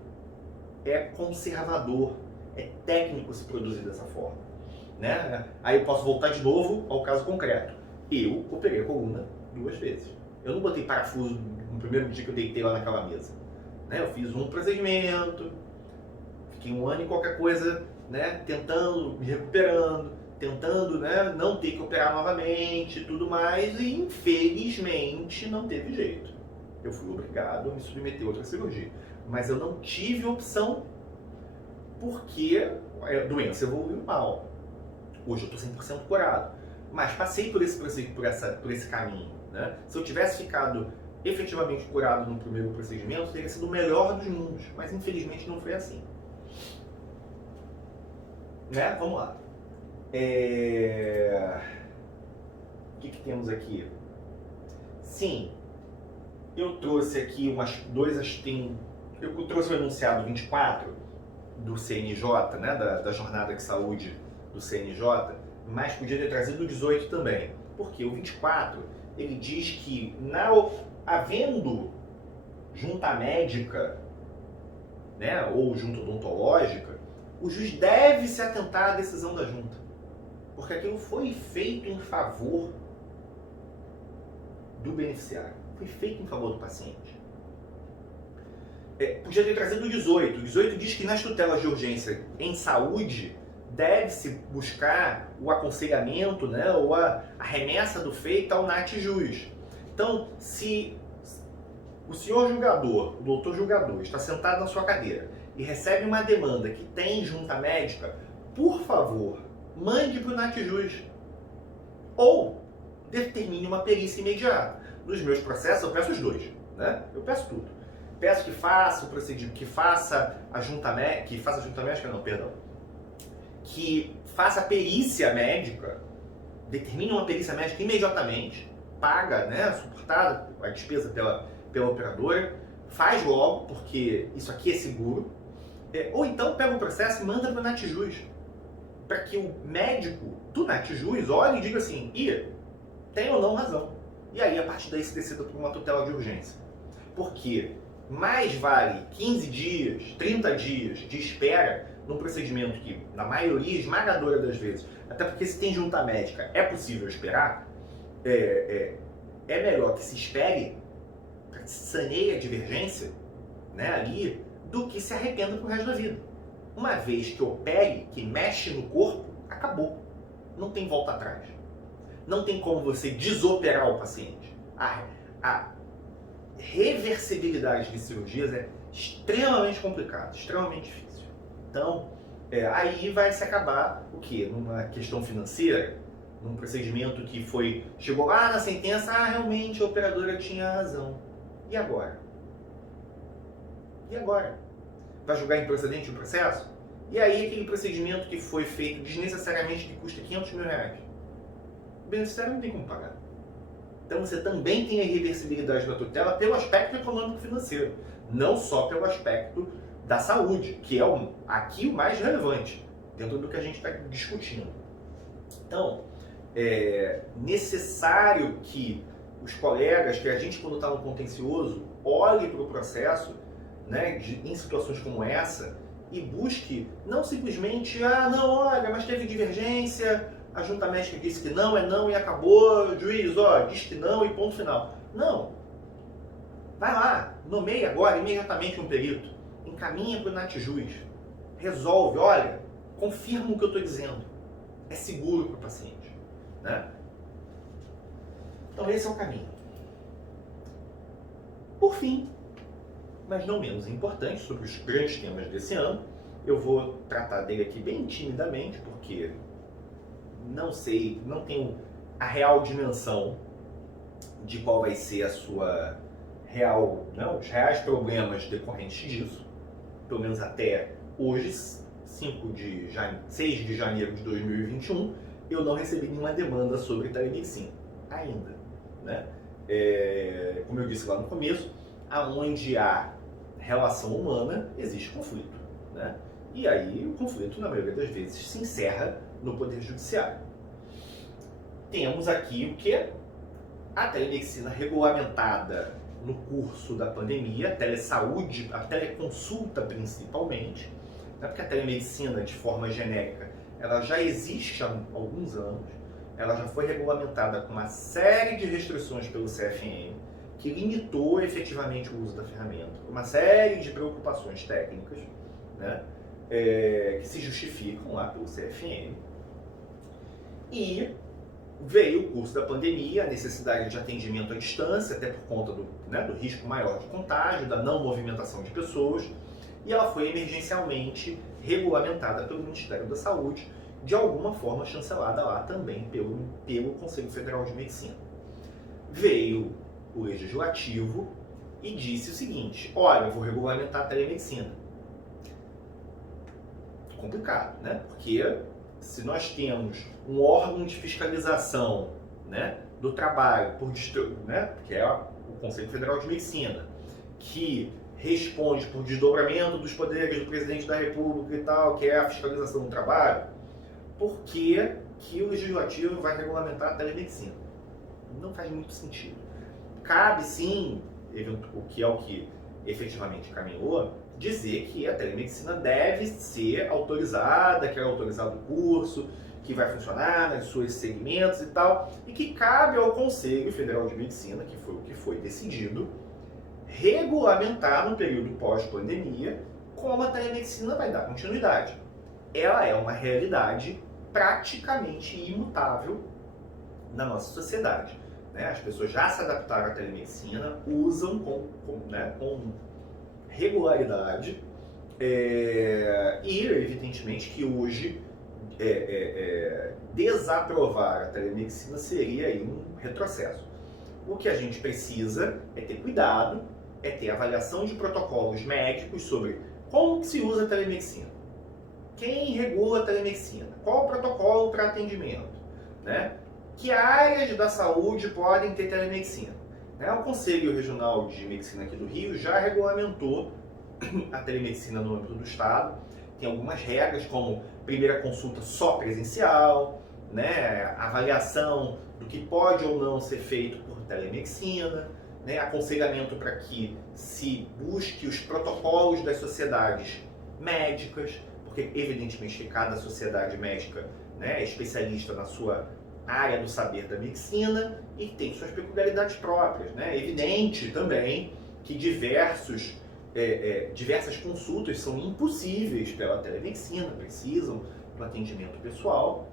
é conservador, é técnico se produzir dessa forma. Né? Aí eu posso voltar de novo ao caso concreto. Eu operei a coluna 2 vezes. Eu não botei parafuso no primeiro dia que eu deitei lá naquela mesa. Né? Eu fiz um procedimento, fiquei 1 ano e qualquer coisa, né, tentando, me recuperando, tentando, né, não ter que operar novamente e tudo mais, e infelizmente não teve jeito. Eu fui obrigado a me submeter a outra cirurgia. Mas eu não tive opção porque a doença evoluiu mal. Hoje eu estou 100% curado. Mas passei por esse caminho. Né? Se eu tivesse ficado efetivamente curado no primeiro procedimento, teria sido o melhor dos mundos. Mas infelizmente não foi assim. né? Vamos lá. O que temos aqui? Sim, eu trouxe aqui eu trouxe o enunciado 24 do CNJ, né, da Jornada de Saúde do CNJ, mas podia ter trazido o 18 também. Porque o 24, ele diz que, havendo junta médica, né, ou junta odontológica, o juiz deve se atentar à decisão da junta. Porque aquilo foi feito em favor do beneficiário. Foi feito em favor do paciente. Podia ter trazido o 18. O 18 diz que nas tutelas de urgência em saúde deve-se buscar o aconselhamento, né, ou a remessa do feito ao NATJUS. Então, se o senhor julgador, o doutor julgador, está sentado na sua cadeira e recebe uma demanda que tem junta médica, por favor, mande para o NATJUS. Ou determine uma perícia imediata. Nos meus processos eu peço os dois, né? Eu peço tudo. Peço que faça o procedimento, que faça a junta médica, que faça a perícia médica, determine uma perícia médica imediatamente, paga, né, suportada a despesa pela operadora, faz logo, porque isso aqui é seguro, ou então pega o processo e manda para o NATJUS, para que o médico do NATJUS olhe e diga assim, tem ou não razão. E aí, a partir daí, se decida por uma tutela de urgência. Porque mais vale 15 dias, 30 dias de espera num procedimento que, na maioria esmagadora das vezes, até porque se tem junta médica, é possível esperar, é melhor que se espere, para que se saneie a divergência, né, ali, do que se arrependa pro resto da vida. Uma vez que opere, que mexe no corpo, acabou. Não tem volta atrás. Não tem como você desoperar o paciente. A reversibilidade de cirurgias é extremamente complicada, extremamente difícil. Então, aí vai se acabar o quê? Numa questão financeira, num procedimento que chegou lá na sentença, realmente a operadora tinha razão. E agora? E agora? Vai julgar improcedente o processo? E aí aquele procedimento que foi feito desnecessariamente que custa 500 mil reais? O beneficiário não tem como pagar. Então você também tem a irreversibilidade da tutela pelo aspecto econômico-financeiro, não só pelo aspecto da saúde, que é aqui o mais relevante, dentro do que a gente está discutindo. Então, é necessário que os colegas, que a gente quando está no contencioso, olhe para o processo, né, em situações como essa e busque não simplesmente, não, olha, mas teve divergência, a junta médica disse que não, é não e acabou, o juiz, diz que não e ponto final. Não. Vai lá, nomeia agora, imediatamente um perito, encaminha para o NATJUS, resolve, olha, confirma o que eu estou dizendo, é seguro para o paciente, né? Então esse é o caminho. Por fim, mas não menos importante, sobre os grandes temas desse ano, eu vou tratar dele aqui bem timidamente, porque não sei, não tenho a real dimensão de qual vai ser a sua os reais problemas decorrentes disso, pelo menos até hoje, 6 de janeiro de 2021, eu não recebi nenhuma demanda sobre telemedicina, ainda, né? Como eu disse lá no começo, aonde há relação humana, existe conflito, né? E aí o conflito, na maioria das vezes, se encerra no Poder Judiciário. Temos aqui o que? A telemedicina regulamentada no curso da pandemia, a telesaúde, a teleconsulta principalmente, né? Porque a telemedicina, de forma genérica, ela já existe há alguns anos, ela já foi regulamentada com uma série de restrições pelo CFM, que limitou efetivamente o uso da ferramenta, uma série de preocupações técnicas, né, que se justificam lá pelo CFM. E veio o curso da pandemia, a necessidade de atendimento à distância, até por conta do risco maior de contágio, da não movimentação de pessoas, e ela foi emergencialmente regulamentada pelo Ministério da Saúde, de alguma forma chancelada lá também pelo Conselho Federal de Medicina. Veio o Legislativo e disse o seguinte: olha, eu vou regulamentar a telemedicina. complicado, né? Porque se nós temos um órgão de fiscalização, né, do trabalho, né, que é o Conselho Federal de Medicina, que responde por desdobramento dos poderes do presidente da República e tal, que é a fiscalização do trabalho, por que o Legislativo vai regulamentar a telemedicina? Não faz muito sentido. Cabe sim, o que efetivamente caminhou, dizer que a telemedicina deve ser autorizada, que é autorizado o curso, que vai funcionar nos seus segmentos e tal, e que cabe ao Conselho Federal de Medicina, que foi o que foi decidido, regulamentar no período pós-pandemia como a telemedicina vai dar continuidade. Ela é uma realidade praticamente imutável na nossa sociedade. Né? As pessoas já se adaptaram à telemedicina, usam com regularidade e, evidentemente, que hoje desaprovar a telemedicina seria aí um retrocesso. O que a gente precisa é ter cuidado, é ter avaliação de protocolos médicos sobre como se usa a telemedicina, quem regula a telemedicina, qual o protocolo para atendimento, né? Que áreas da saúde podem ter telemedicina. Né? O Conselho Regional de Medicina aqui do Rio já regulamentou a telemedicina no âmbito do Estado. Tem algumas regras, como primeira consulta só presencial, né? Avaliação do que pode ou não ser feito por telemedicina, né? Aconselhamento para que se busque os protocolos das sociedades médicas, porque evidentemente que cada sociedade médica, né, é especialista na sua área do saber da medicina e tem suas peculiaridades próprias. Né? É evidente também que diversas consultas são impossíveis pela telemedicina, precisam do atendimento pessoal,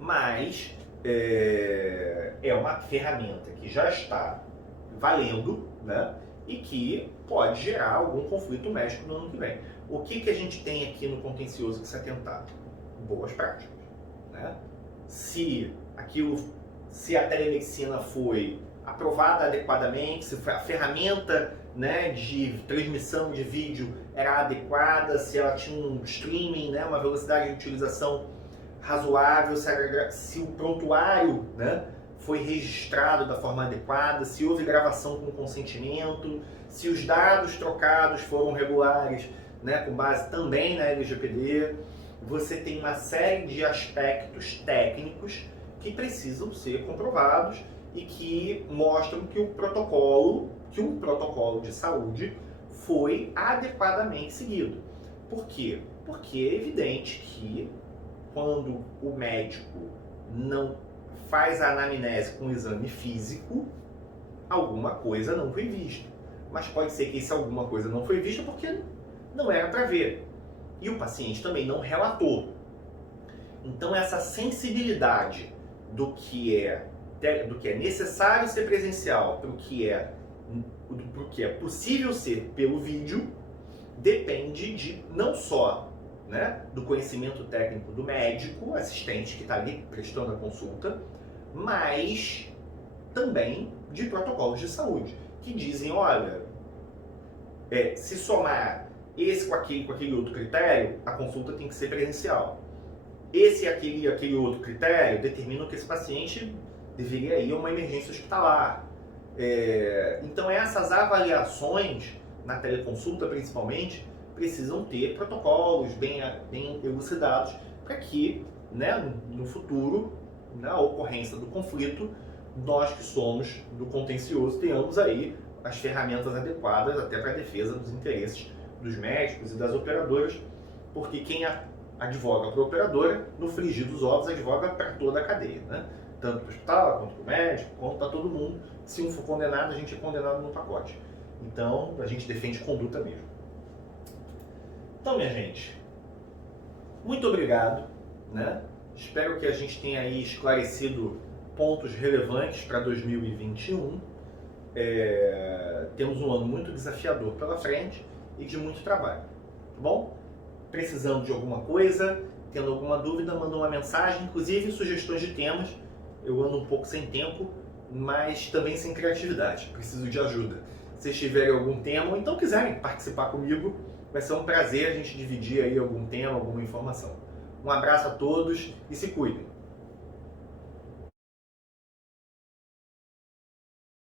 mas é uma ferramenta que já está valendo, né? E que pode gerar algum conflito médico no ano que vem. O que a gente tem aqui no contencioso que se atentar? Boas práticas. Né? Se a telemedicina foi aprovada adequadamente, se a ferramenta, né, de transmissão de vídeo era adequada, se ela tinha um streaming, né, uma velocidade de utilização razoável, se o prontuário, né, foi registrado da forma adequada, se houve gravação com consentimento, se os dados trocados foram regulares, né, com base também na LGPD. Você tem uma série de aspectos técnicos que precisam ser comprovados e que mostram que um protocolo de saúde foi adequadamente seguido. Por quê? Porque é evidente que quando o médico não faz a anamnese com o exame físico, alguma coisa não foi vista. Mas pode ser que essa alguma coisa não foi vista porque não era para ver. E o paciente também não relatou. Então essa sensibilidade do que é necessário ser presencial para o que é possível ser pelo vídeo depende de não só, né, do conhecimento técnico do médico, assistente que está ali prestando a consulta, mas também de protocolos de saúde que dizem, olha, se somar esse com aquele outro critério, a consulta tem que ser presencial. Esse e aquele outro critério determinam que esse paciente deveria ir a uma emergência hospitalar. Então essas avaliações, na teleconsulta principalmente, precisam ter protocolos bem elucidados para que, né, no futuro, na ocorrência do conflito, nós que somos do contencioso tenhamos aí as ferramentas adequadas até para a defesa dos interesses dos médicos e das operadoras, porque quem advoga para a operadora, no frigir dos ovos, advoga para toda a cadeia, né? Tanto para o hospital, quanto para o médico, quanto para todo mundo. Se um for condenado, a gente é condenado no pacote. Então, a gente defende conduta mesmo. Então, minha gente, muito obrigado, né? Espero que a gente tenha aí esclarecido pontos relevantes para 2021. Temos um ano muito desafiador pela frente e de muito trabalho, tá bom? Precisando de alguma coisa, tendo alguma dúvida, manda uma mensagem, inclusive sugestões de temas. Eu ando um pouco sem tempo, mas também sem criatividade, preciso de ajuda. Se vocês tiverem algum tema ou então quiserem participar comigo, Vai ser um prazer a gente dividir aí algum tema, alguma informação. Um abraço a todos e se cuidem.